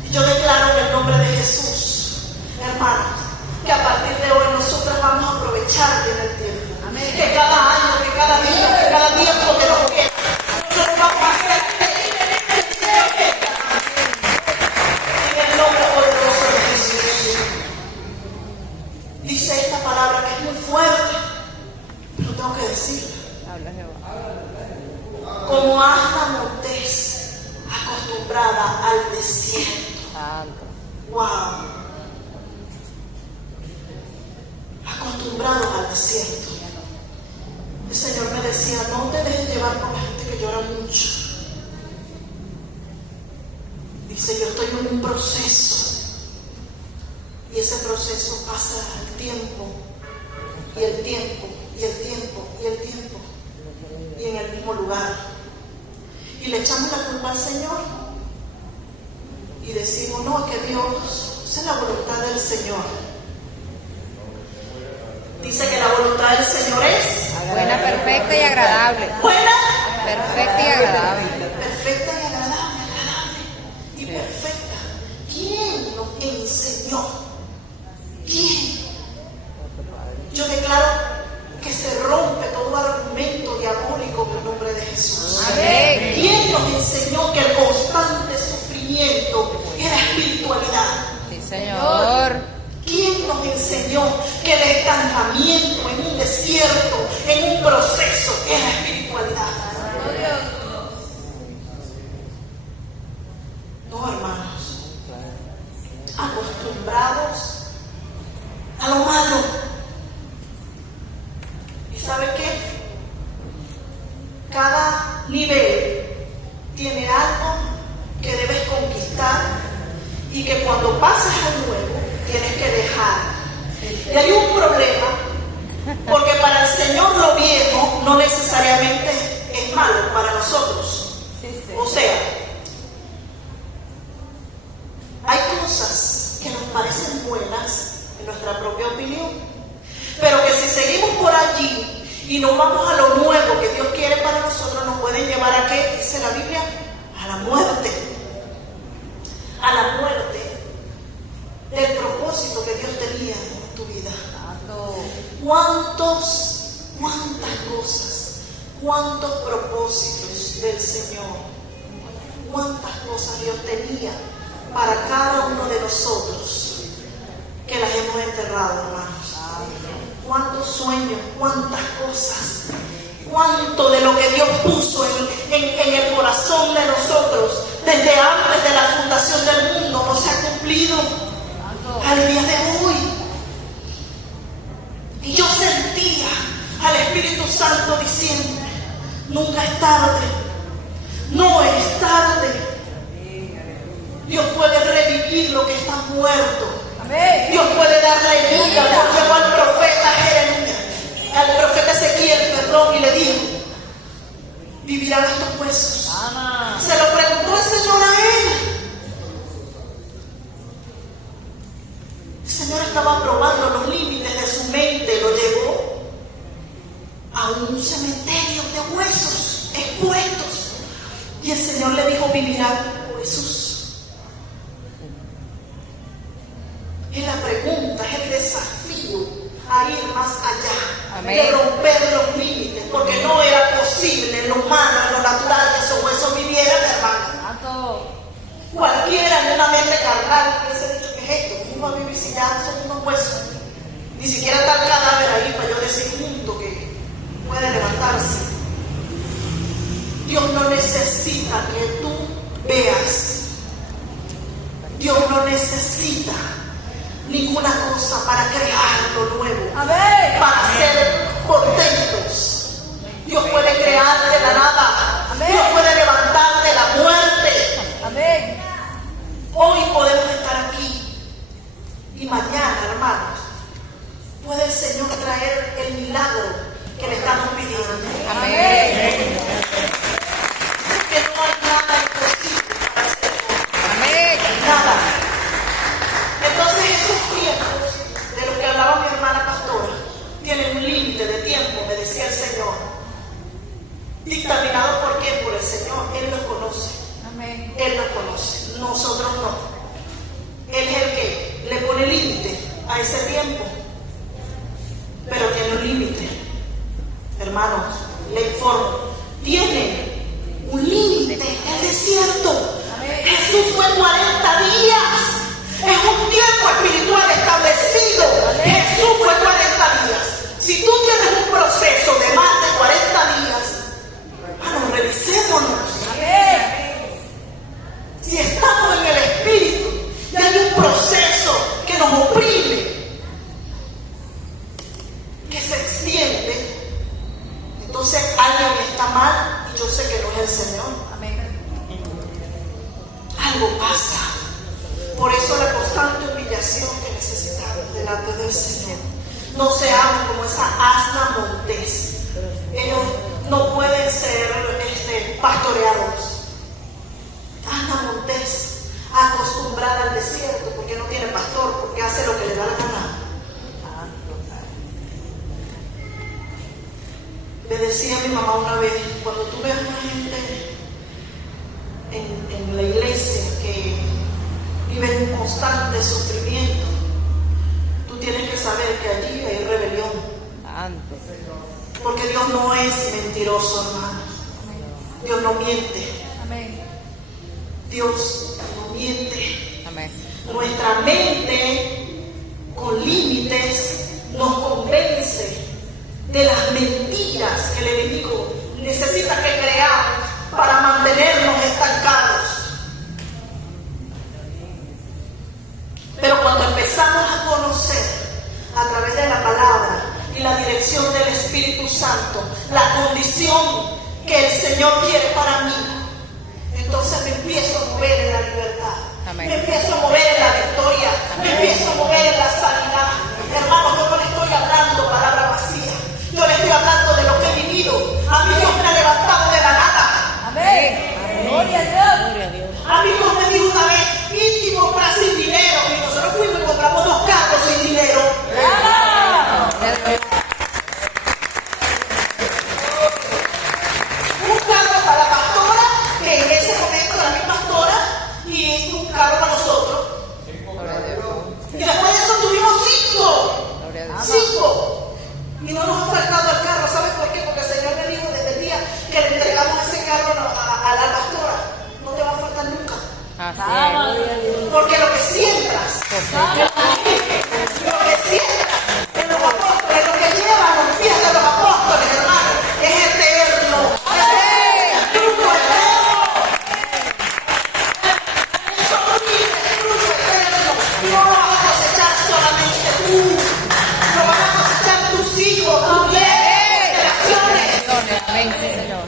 Y yo declaro en el nombre de Jesús, hermanos, que a partir de hoy nosotros vamos a aprovechar bien el tiempo. Amén. Que cada año, que cada día, que cada tiempo que nos queda, nosotros vamos a hacer en el nombre poderoso de Jesús. Dice esta palabra que es muy fuerte, pero tengo que decirla. Habla Jehová. Como asna montés acostumbrada al desierto. Santo. Wow. Acostumbrados al desierto. El Señor me decía, no te dejes llevar por la gente que llora mucho. Dice, yo estoy en un proceso. Y ese proceso pasa el tiempo, y el tiempo, y el tiempo, y el tiempo. Y en el mismo lugar. Y le echamos la culpa al Señor. Y decimos, no, es que Dios, esa es la voluntad del Señor. Dice que la voluntad del Señor es Buena, perfecta y agradable. buena, Perfecta y agradable. perfecta y agradable, y perfecta. ¿Quién nos enseñó? ¿Quién? Yo declaro que se rompe todo argumento diabólico en el nombre de Jesús. Amén. ¿Quién nos enseñó que el constante sufrimiento era espiritualidad? Sí, Señor. ¿Quién nos enseñó que el estancamiento en un desierto, en un proceso, era espiritualidad? No, hermanos. Acostumbrados a lo malo. ¿Y sabe qué? Cada nivel tiene algo que debes conquistar y que cuando pasas al nuevo tienes que dejar. Y hay un problema, porque para el Señor lo viejo no necesariamente es malo para nosotros. O sea, hay cosas que nos parecen buenas en nuestra propia opinión, pero que si seguimos por allí y no vamos a lo nuevo que Dios quiere para nosotros, nos pueden llevar a ¿qué? Dice la Biblia, a la muerte. A la muerte del propósito que Dios tenía en tu vida. Cuántas cosas, cuántos propósitos del Señor, cuántas cosas Dios tenía para cada uno de nosotros que las hemos enterrado, hermanos. Cuántos sueños, cuántas cosas, cuánto de lo que Dios puso en el corazón de nosotros desde antes de la fundación del mundo no se ha cumplido al día de hoy. Y yo sentía al Espíritu Santo diciendo, nunca es tarde, no es tarde. Dios puede revivir lo que está muerto. Dios puede darle vida. Dios llevó al profeta Jeremías, al profeta Ezequiel, perdón, y le dijo, vivirán estos huesos. Se lo preguntó el Señor a él. El Señor estaba probando los límites de su mente, lo llevó a un cementerio de huesos expuestos. Y el Señor le dijo, vivirán huesos. Es la pregunta, es el desafío a ir más allá. Amén. De romper los límites, porque no era posible en lo humano, en lo natural, que esos huesos vivieran, hermano. Cualquiera en una mente carnal que se dice, ¿qué es esto? ¿Cómo va a vivir si ya son unos huesos? Ni siquiera está el cadáver ahí para yo decir junto que puede levantarse. Dios no necesita que tú veas. Dios no necesita ninguna cosa para crear lo nuevo, para ser contentos. Dios puede crear de la nada. Dios puede levantar de la muerte. Hoy podemos estar aquí y mañana, hermanos, puede el Señor traer el milagro que le estamos pidiendo. Amén. Que no hay nada imposible para el Señor. Amén. Nada. Entonces esos tiempos de los que hablaba mi hermana pastora tienen un límite de tiempo, me decía el Señor. Dictaminado por quién, por el Señor. Él los conoce. Amén. Él los conoce. Nosotros no. Él es el que le pone límite a ese tiempo. Pero tiene un límite. Hermanos, le informo. Tiene un límite. El desierto. Jesús fue 40 días. Es un tiempo espiritual establecido. Jesús fue 40 días. Si tú tienes un proceso de más de 40 días, hermanos, revisémonos. Si estamos en el Espíritu y hay un proceso que nos oprime, que se extiende, entonces alguien está mal y yo sé que no es el Señor. Algo pasa. Por eso la constante humillación que necesitamos delante del Señor. No seamos como esa asna montés. Ellos no pueden ser pastoreados. Asna montés, acostumbrada al desierto porque no tiene pastor, porque hace lo que le da la gana. Le decía a mi mamá una vez, cuando tú ves una gente en la iglesia que vive en un constante sufrimiento, tú tienes que saber que allí hay rebelión. Porque Dios no es mentiroso, hermano. Dios no miente. Dios no miente. Nuestra mente con límites nos convence de las mentiras que el enemigo necesita que creamos para mantenernos estancados. Pero cuando empezamos a conocer a través de la palabra y la dirección del Espíritu Santo la condición que el Señor quiere para mí, entonces me empiezo a mover en la libertad. Me empiezo a mover en la victoria. Me empiezo a mover en la sanidad. Hermanos, yo no le estoy hablando palabra vacía. Yo le estoy hablando de lo que he vivido. A mí Dios me ha levantado de la nada. Gloria a Dios. A mí Dios me dijo una vez, íntimo para sin dinero. Y nosotros fuimos y compramos 2 carros sin dinero. Un carro para la pastora, que en ese momento era mi pastora, y un carro para nosotros. Y después de eso tuvimos 5. 5. Y no nos ha faltado el carro. ¿Sabes por qué? Porque el Señor me dijo desde el día que le entregamos ese carro a la pastora, no te va a faltar nunca. Porque lo que siembras, lo que siembras en los apóstoles, lo que llevan los pies de los apóstoles, hermano, es eterno. Es fruto eterno. Son fruto eterno. No vas a cosechar solamente tú, lo van a cosechar tus hijos, tus generaciones. Amén, sí, Señor.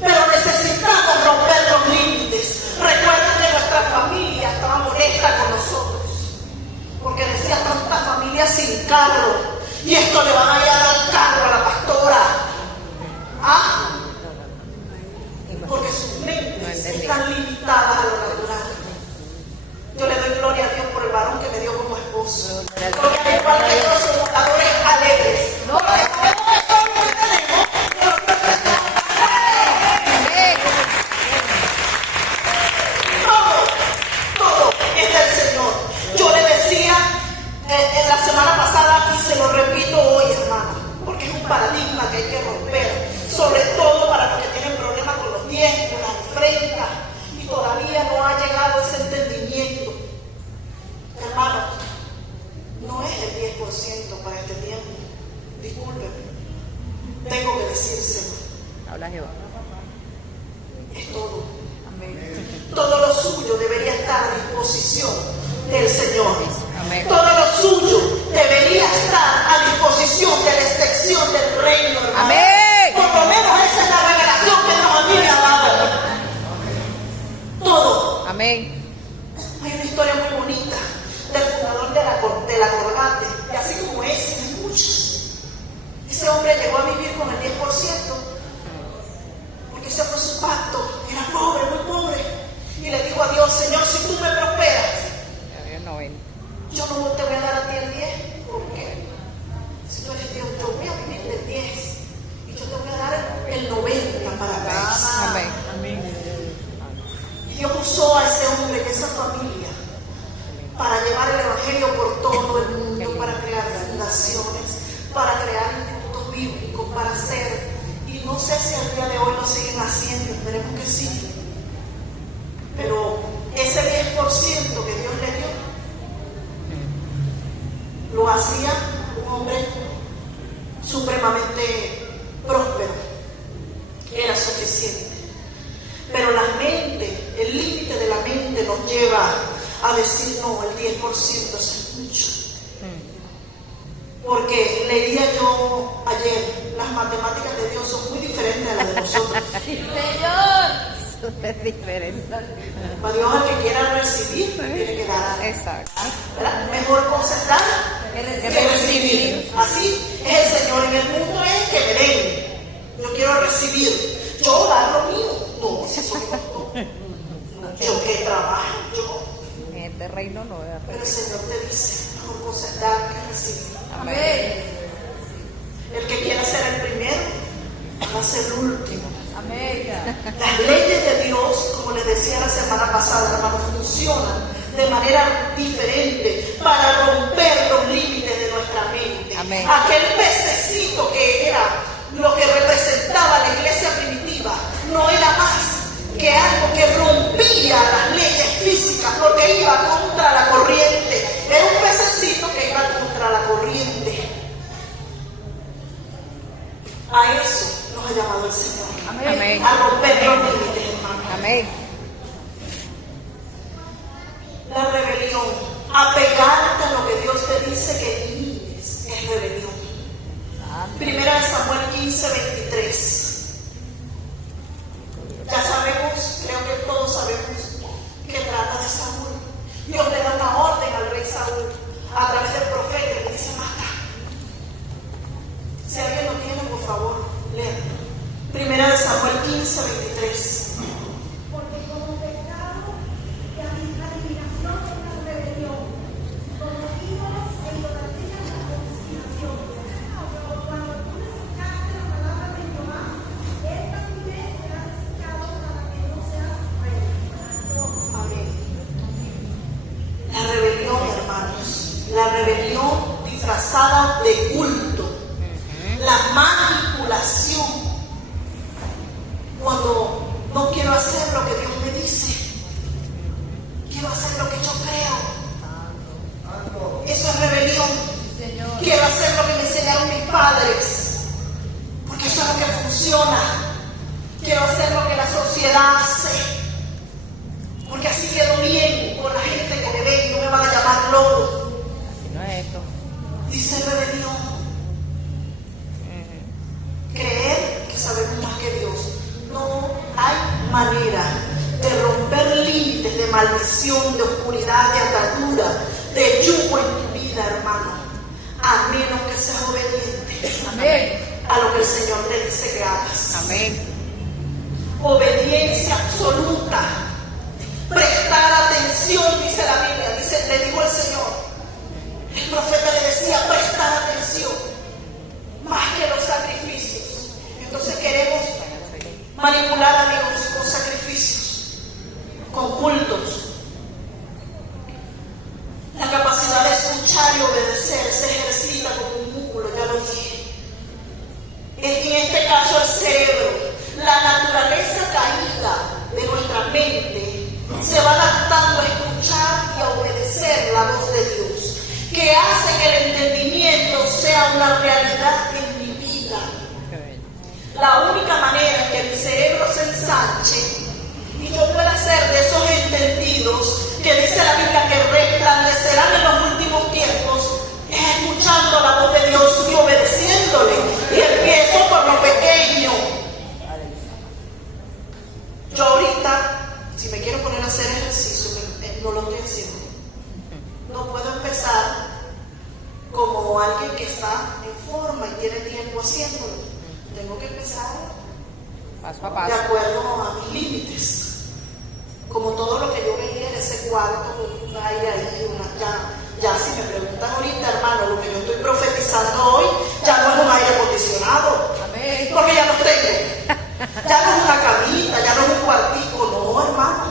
Pero necesitamos romper los límites. Recuerden que nuestra familia estaba molesta con nosotros, porque decía tantas familias sin carro, y esto le van a dar carro a la pastora. Porque sus mentes están limitadas a lo natural. Yo le doy gloria a Dios por el varón que me dio como esposo, porque al igual que yo somos dadores alegres. Porque sabemos que todo lo que tenemos, pero que todo es del Señor. Yo le decía en la semana pasada y se lo repito hoy, hermano, porque es un Hay una historia muy bonita del fundador de la Colgate, y así como ese, hay muchos. Ese hombre llegó a vivir con el 10%, porque ese fue su pacto. Era pobre, muy pobre. Y le dijo a Dios: Señor, si tú me prosperas, yo no te voy a dar a ti el 10, porque si tú eres Dios, yo voy a vivir del 10 y yo te voy a dar el 90 para Dios. Amén. Y Dios usó a ese hombre y a esa familia para llevar el evangelio por todo el mundo, para crear fundaciones, para crear institutos bíblicos, para hacer. Y no sé si al día de hoy lo siguen haciendo, esperemos que sí. Pero ese 10% que Dios le dio, lo hacía un hombre supremamente próspero. Era suficiente. Pero la mente, el límite de la mente nos lleva a decir: no, el 10% es mucho. Porque leía yo ayer, las matemáticas de Dios son muy diferentes a las de nosotros. Señor. Súper diferente. Para Dios, al que quiera recibir, tiene que dar. Exacto. ¿Verdad? Mejor concentrar que recibir. Así es el Señor. En el mundo es que me den. Yo quiero recibir. Yo dar lo mío. No, si eso no. Yo que trabajo, yo. En este reino no es. Pero el Señor te dice: mejor concentrar que recibir. Amén. El que quiera ser el primero va a ser el último. Amén. Las leyes de Dios, como les decía la semana pasada, hermanos, funcionan de manera diferente para romper los límites de nuestra mente. Amén. Aquel pececito que era lo que representaba la iglesia primitiva no era más que algo que rompía las leyes físicas, porque iba contra la corriente. Era un pececito que iba contra la corriente. A eso nos ha llamado el Señor. Amén. A romper los límites, hermano. Amén. La rebelión, apegarte a lo que Dios te dice que limites, es rebelión. Primera de Samuel 15:23. Ya sabemos, creo que todos sabemos, que trata de Saúl. Dios le da una orden al rey Saúl a través del profeta y le dice: mata. Si alguien lo tiene, por favor, léanlo. Primera de Samuel 15:23. Porque como pecado y adivinación es la rebelión, como ídolos e idolatría es la obstinación. Cuando tú descartes la palabra de Jehová, él también será desechado para que no seas rey. Amén. La rebelión, hermanos, la rebelión disfrazada de culto, la manipulación. Cuando no quiero hacer lo que Dios me dice, quiero hacer lo que yo creo. Eso es rebelión. Quiero hacer lo que me enseñaron mis padres, porque eso es lo que funciona. Quiero hacer lo que la sociedad hace, porque así quedo bien con la gente que me ve y no me van a llamar loco. No es esto. Dice rebelión. Creer que sabemos más que Dios. No hay manera de romper límites de maldición, de oscuridad, de atadura, de yugo en tu vida, hermano, a menos que seas obediente. Amén. A lo que el Señor te dice que hagas. Amén. Obediencia absoluta. Prestar atención, dice la Biblia. Le dijo el Señor. El profeta le decía: prestar atención más que los sacrificios. Entonces queremos manipular a Dios con sacrificios, con cultos. La capacidad de escuchar y obedecer se ejercita como un músculo, ya lo dije. En este caso el cerebro, la naturaleza caída de nuestra mente se va adaptando a escuchar y a obedecer la voz de Dios, que hace que el entendimiento sea una realidad en mi vida. La única manera en que mi cerebro se ensanche y yo pueda ser de esos entendidos que dice la Biblia que resplandecerán en los últimos tiempos es escuchando la voz de Dios y obedeciéndole. Y empiezo por lo pequeño. Yo ahorita, si me quiero poner a hacer ejercicio, no no lo estoy haciendo. No puedo empezar como alguien que está en forma y tiene tiempo haciéndolo. Tengo que empezar Paso a de paso. acuerdo a mis límites. Como todo lo que yo veía en ese cuarto, con un aire ahí, ya si me preguntan ahorita, hermano, lo que yo estoy profetizando hoy, ya no es un aire acondicionado, porque ya no tengo. Ya no es una camita, ya no es un cuartico, no, hermano.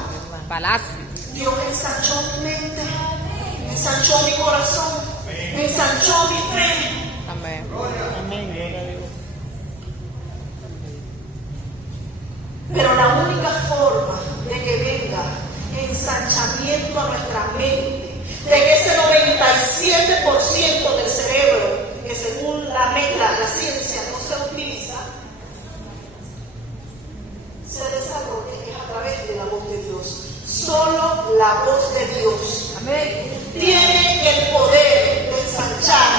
Palacio. Dios ensanchó mi mente, ensanchó mi corazón, ensanchó mi fe. Amén. Pero la única forma de que venga ensanchamiento a nuestra mente, de que ese 97% del cerebro, que según la ciencia no se utiliza, se desarrolle es a través de la voz de Dios. Solo la voz de Dios tiene el poder de ensanchar.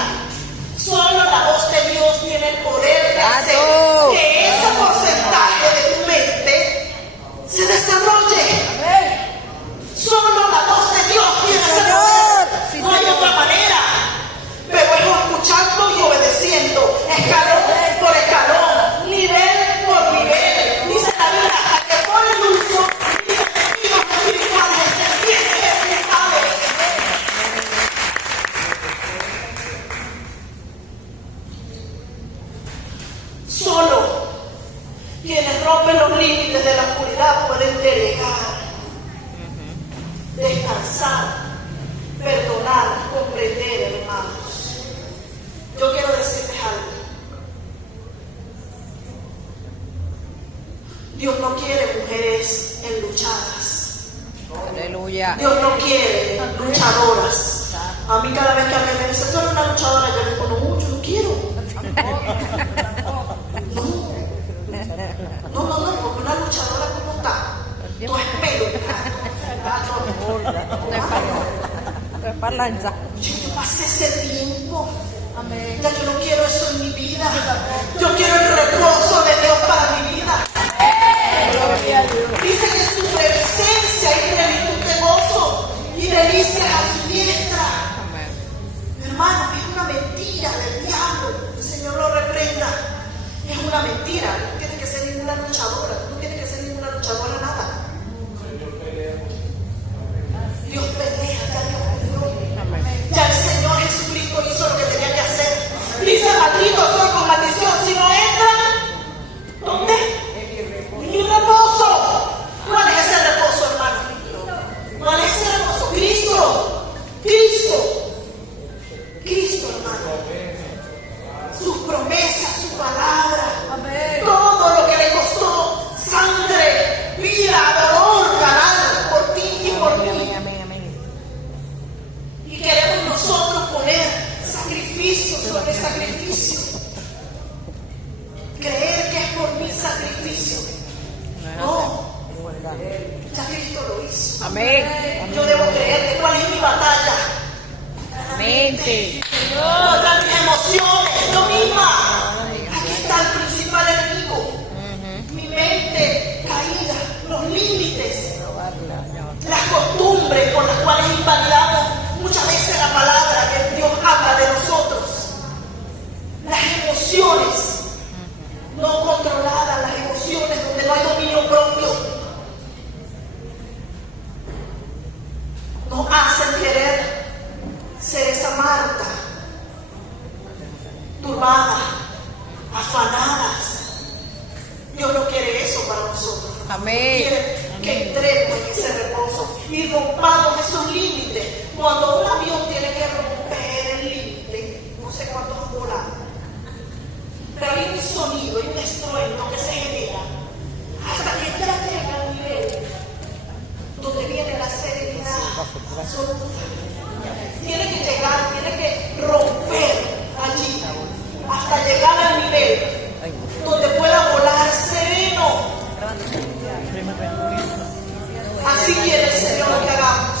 Solo la voz de Dios tiene el poder de hacer que ese porcentaje de tu mente se desarrolle. Solo la voz de Dios tiene ese poder. Sí, No hay Señor. otra manera. Pero es escuchando y obedeciendo, escalón por escalón, nivel por nivel. Dice la Biblia, al que pone dulce, dice testigos espirituales, tiene espirituales. Solo quienes rompen los límites de la oscuridad pueden delegar, descansar, perdonar, comprender, hermanos. Yo quiero decirles algo. Dios no quiere mujeres enluchadas. Aleluya. Dios no quiere luchadoras. A mí cada vez que alguien me dice, tú eres una luchadora, yo le digo, no, yo no quiero. No, porque una luchadora como está, tú es pelo. Esto es parlanza. Yo pasé ese tiempo. Ya yo no quiero eso en mi vida. Yo quiero el reposo de Dios para mi vida. Dice que en su presencia hay plenitud de gozo y delicias a su diestra. Hermano, es una mentira del diablo. El Señor lo reprenda. Es una mentira. No tienes que ser ninguna luchadora. No tienes que ser ninguna luchadora nada. Dios pelea, ya Dios peleó. Ya el Señor Jesucristo hizo lo que tenía que hacer. Dice, maldito soy con maldición. Si no entran, ¿dónde? En mi reposo. ¿Cuál es ese reposo, hermano? ¿Cuál es ese reposo? Cristo, hermano. Sus promesas, su palabra. Todo lo que le costó sangre, vida, dolor, ganar por ti y por mí. Y queremos nosotros poner sacrificio sobre sacrificio. Creer que es por mi sacrificio. No. Ya Cristo lo hizo. Amén. Yo debo creer que cuál es mi batalla. Mente. No están mis emociones, yo misma. Aquí está el principal enemigo. Mi mente caída, los límites, las costumbres por las cuales invalidamos muchas veces la palabra que Dios habla de nosotros. Las emociones no controladas, las emociones donde no hay dominio propio, nos hacen querer ser esa Marta, turbadas, afanadas. Dios no quiere eso para nosotros. Amén. Quiere que entremos en ese reposo y rompamos esos límites. Cuando un avión tiene que romper el límite, no sé cuántos han volado, pero hay un sonido, hay un estruendo que se genera hasta que ya llega al nivel donde viene la serenidad absoluta. Tiene que llegar, tiene que romper allí hasta llegar al nivel donde pueda volar sereno. Así quiere el Señor que hagamos.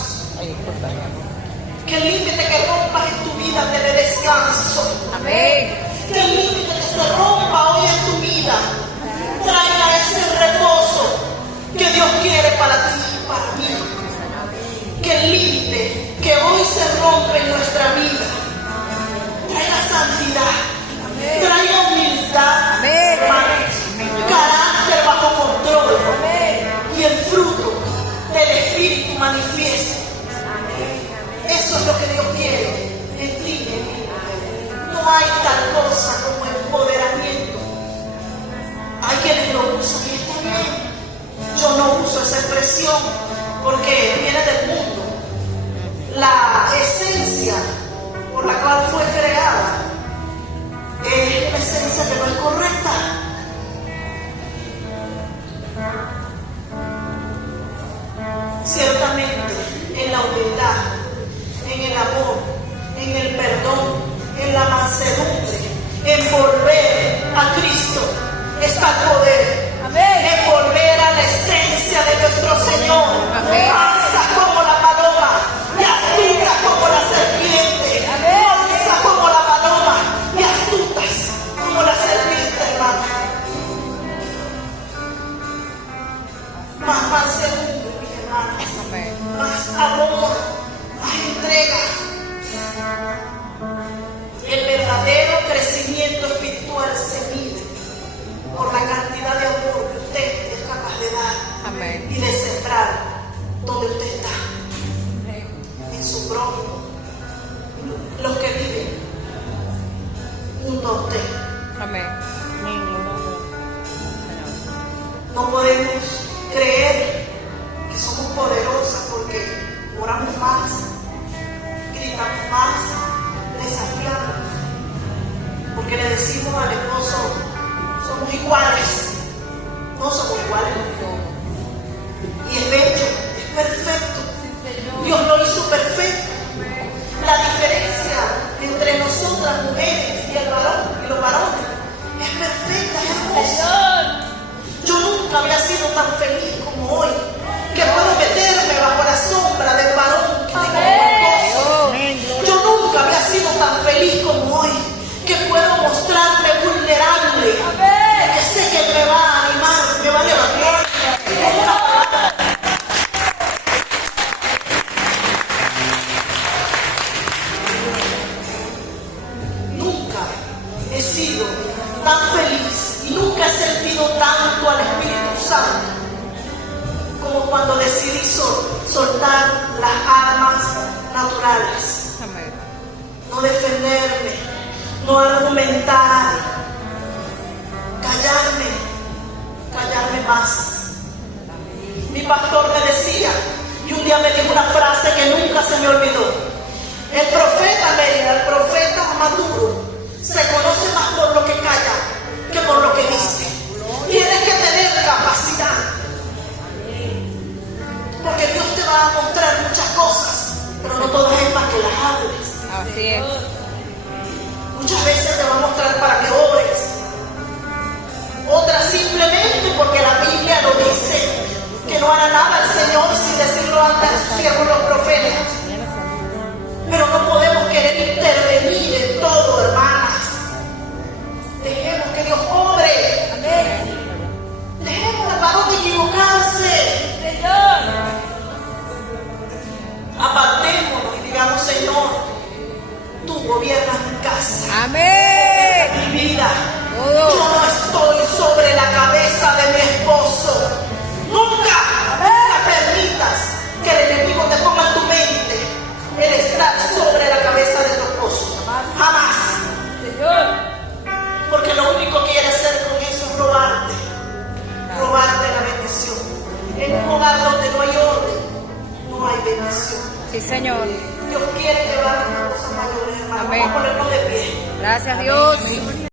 Que el límite que rompas en tu vida te dé descanso. Amén. Que el límite que se rompa hoy en tu vida traiga ese reposo que Dios quiere para ti y para mí. Que que el límite que hoy se rompe en nuestra vida traiga santidad, traiga humildad, Amén. hermanos, carácter bajo control y el fruto del Espíritu manifieste. Eso es lo que Dios quiere en ti y en mí. No hay tal cosa como empoderamiento. Hay quienes lo usan y está bien. Yo no uso esa expresión porque viene del mundo. La esencia por la cual fue creada es una esencia que no es correcta. Ciertamente, en la humildad, en el amor, en el perdón, en la mansedumbre, en volver a Cristo está el poder. En volver a la esencia de nuestro Señor. Mansa como la paloma y astuta como la serpiente. Mansa como la paloma y astutas como la serpiente, hermano. Más mansedumbre, mis hermanos. Más amor, más entrega. El verdadero crecimiento espiritual se mide por la cantidad de amor que usted es capaz de dar. Amén. Y de sembrar donde usted está, en su prójimo, los que viven junto a usted. Amén. No podemos creer que somos poderosas porque oramos más, gritamos más, desafiamos, porque le decimos al esposo: somos iguales. No somos iguales. Y es bello, es perfecto. Dios lo hizo perfecto. La diferencia entre nosotras mujeres y el varón y los varones es perfecta, es hermosa. Yo nunca había sido tan feliz como hoy, que puedo meterme bajo la sombra del varón que tengo como esposo. Yo nunca había sido tan feliz como hoy, que puedo mostrarme vulnerable, que sé que Él me va a animar, me va a levantar. Nunca he sido tan feliz y nunca he sentido tanto al Espíritu Santo como cuando decidí soltar las armas naturales. Amén. No defenderme, no argumentar, callarme más. Mi pastor me decía, y un día me dijo una frase que nunca se me olvidó: el profeta Mérida, el profeta maduro, se conoce más por lo que calla que por lo que dice. Tienes que tener capacidad, porque Dios te va a mostrar muchas cosas, pero no todas es para que las hables. Así es. Muchas veces te va a mostrar para que ores, otras simplemente porque la Biblia lo dice, que no hará nada el Señor sin decirlo antes a sus siervos los profetas. Pero no podemos querer intervenir en todo, hermanas. Dejemos que Dios obre. Dejemos al varón equivocarse. Apartémonos y digamos: Señor, tú gobiernas mi casa, Amén. mi vida. Todo. Yo no estoy sobre la cabeza de mi esposo. Nunca permitas que el enemigo te ponga en tu mente el estar sobre la cabeza de tu esposo. Jamás. Porque lo único que quiere hacer con eso es robarte la bendición. En un hogar donde no hay orden, no hay bendición. Sí, Señor. Dios quiere llevar a cosas mayores, hermano. Amén. Vamos a ponernos de pie. Gracias, Dios.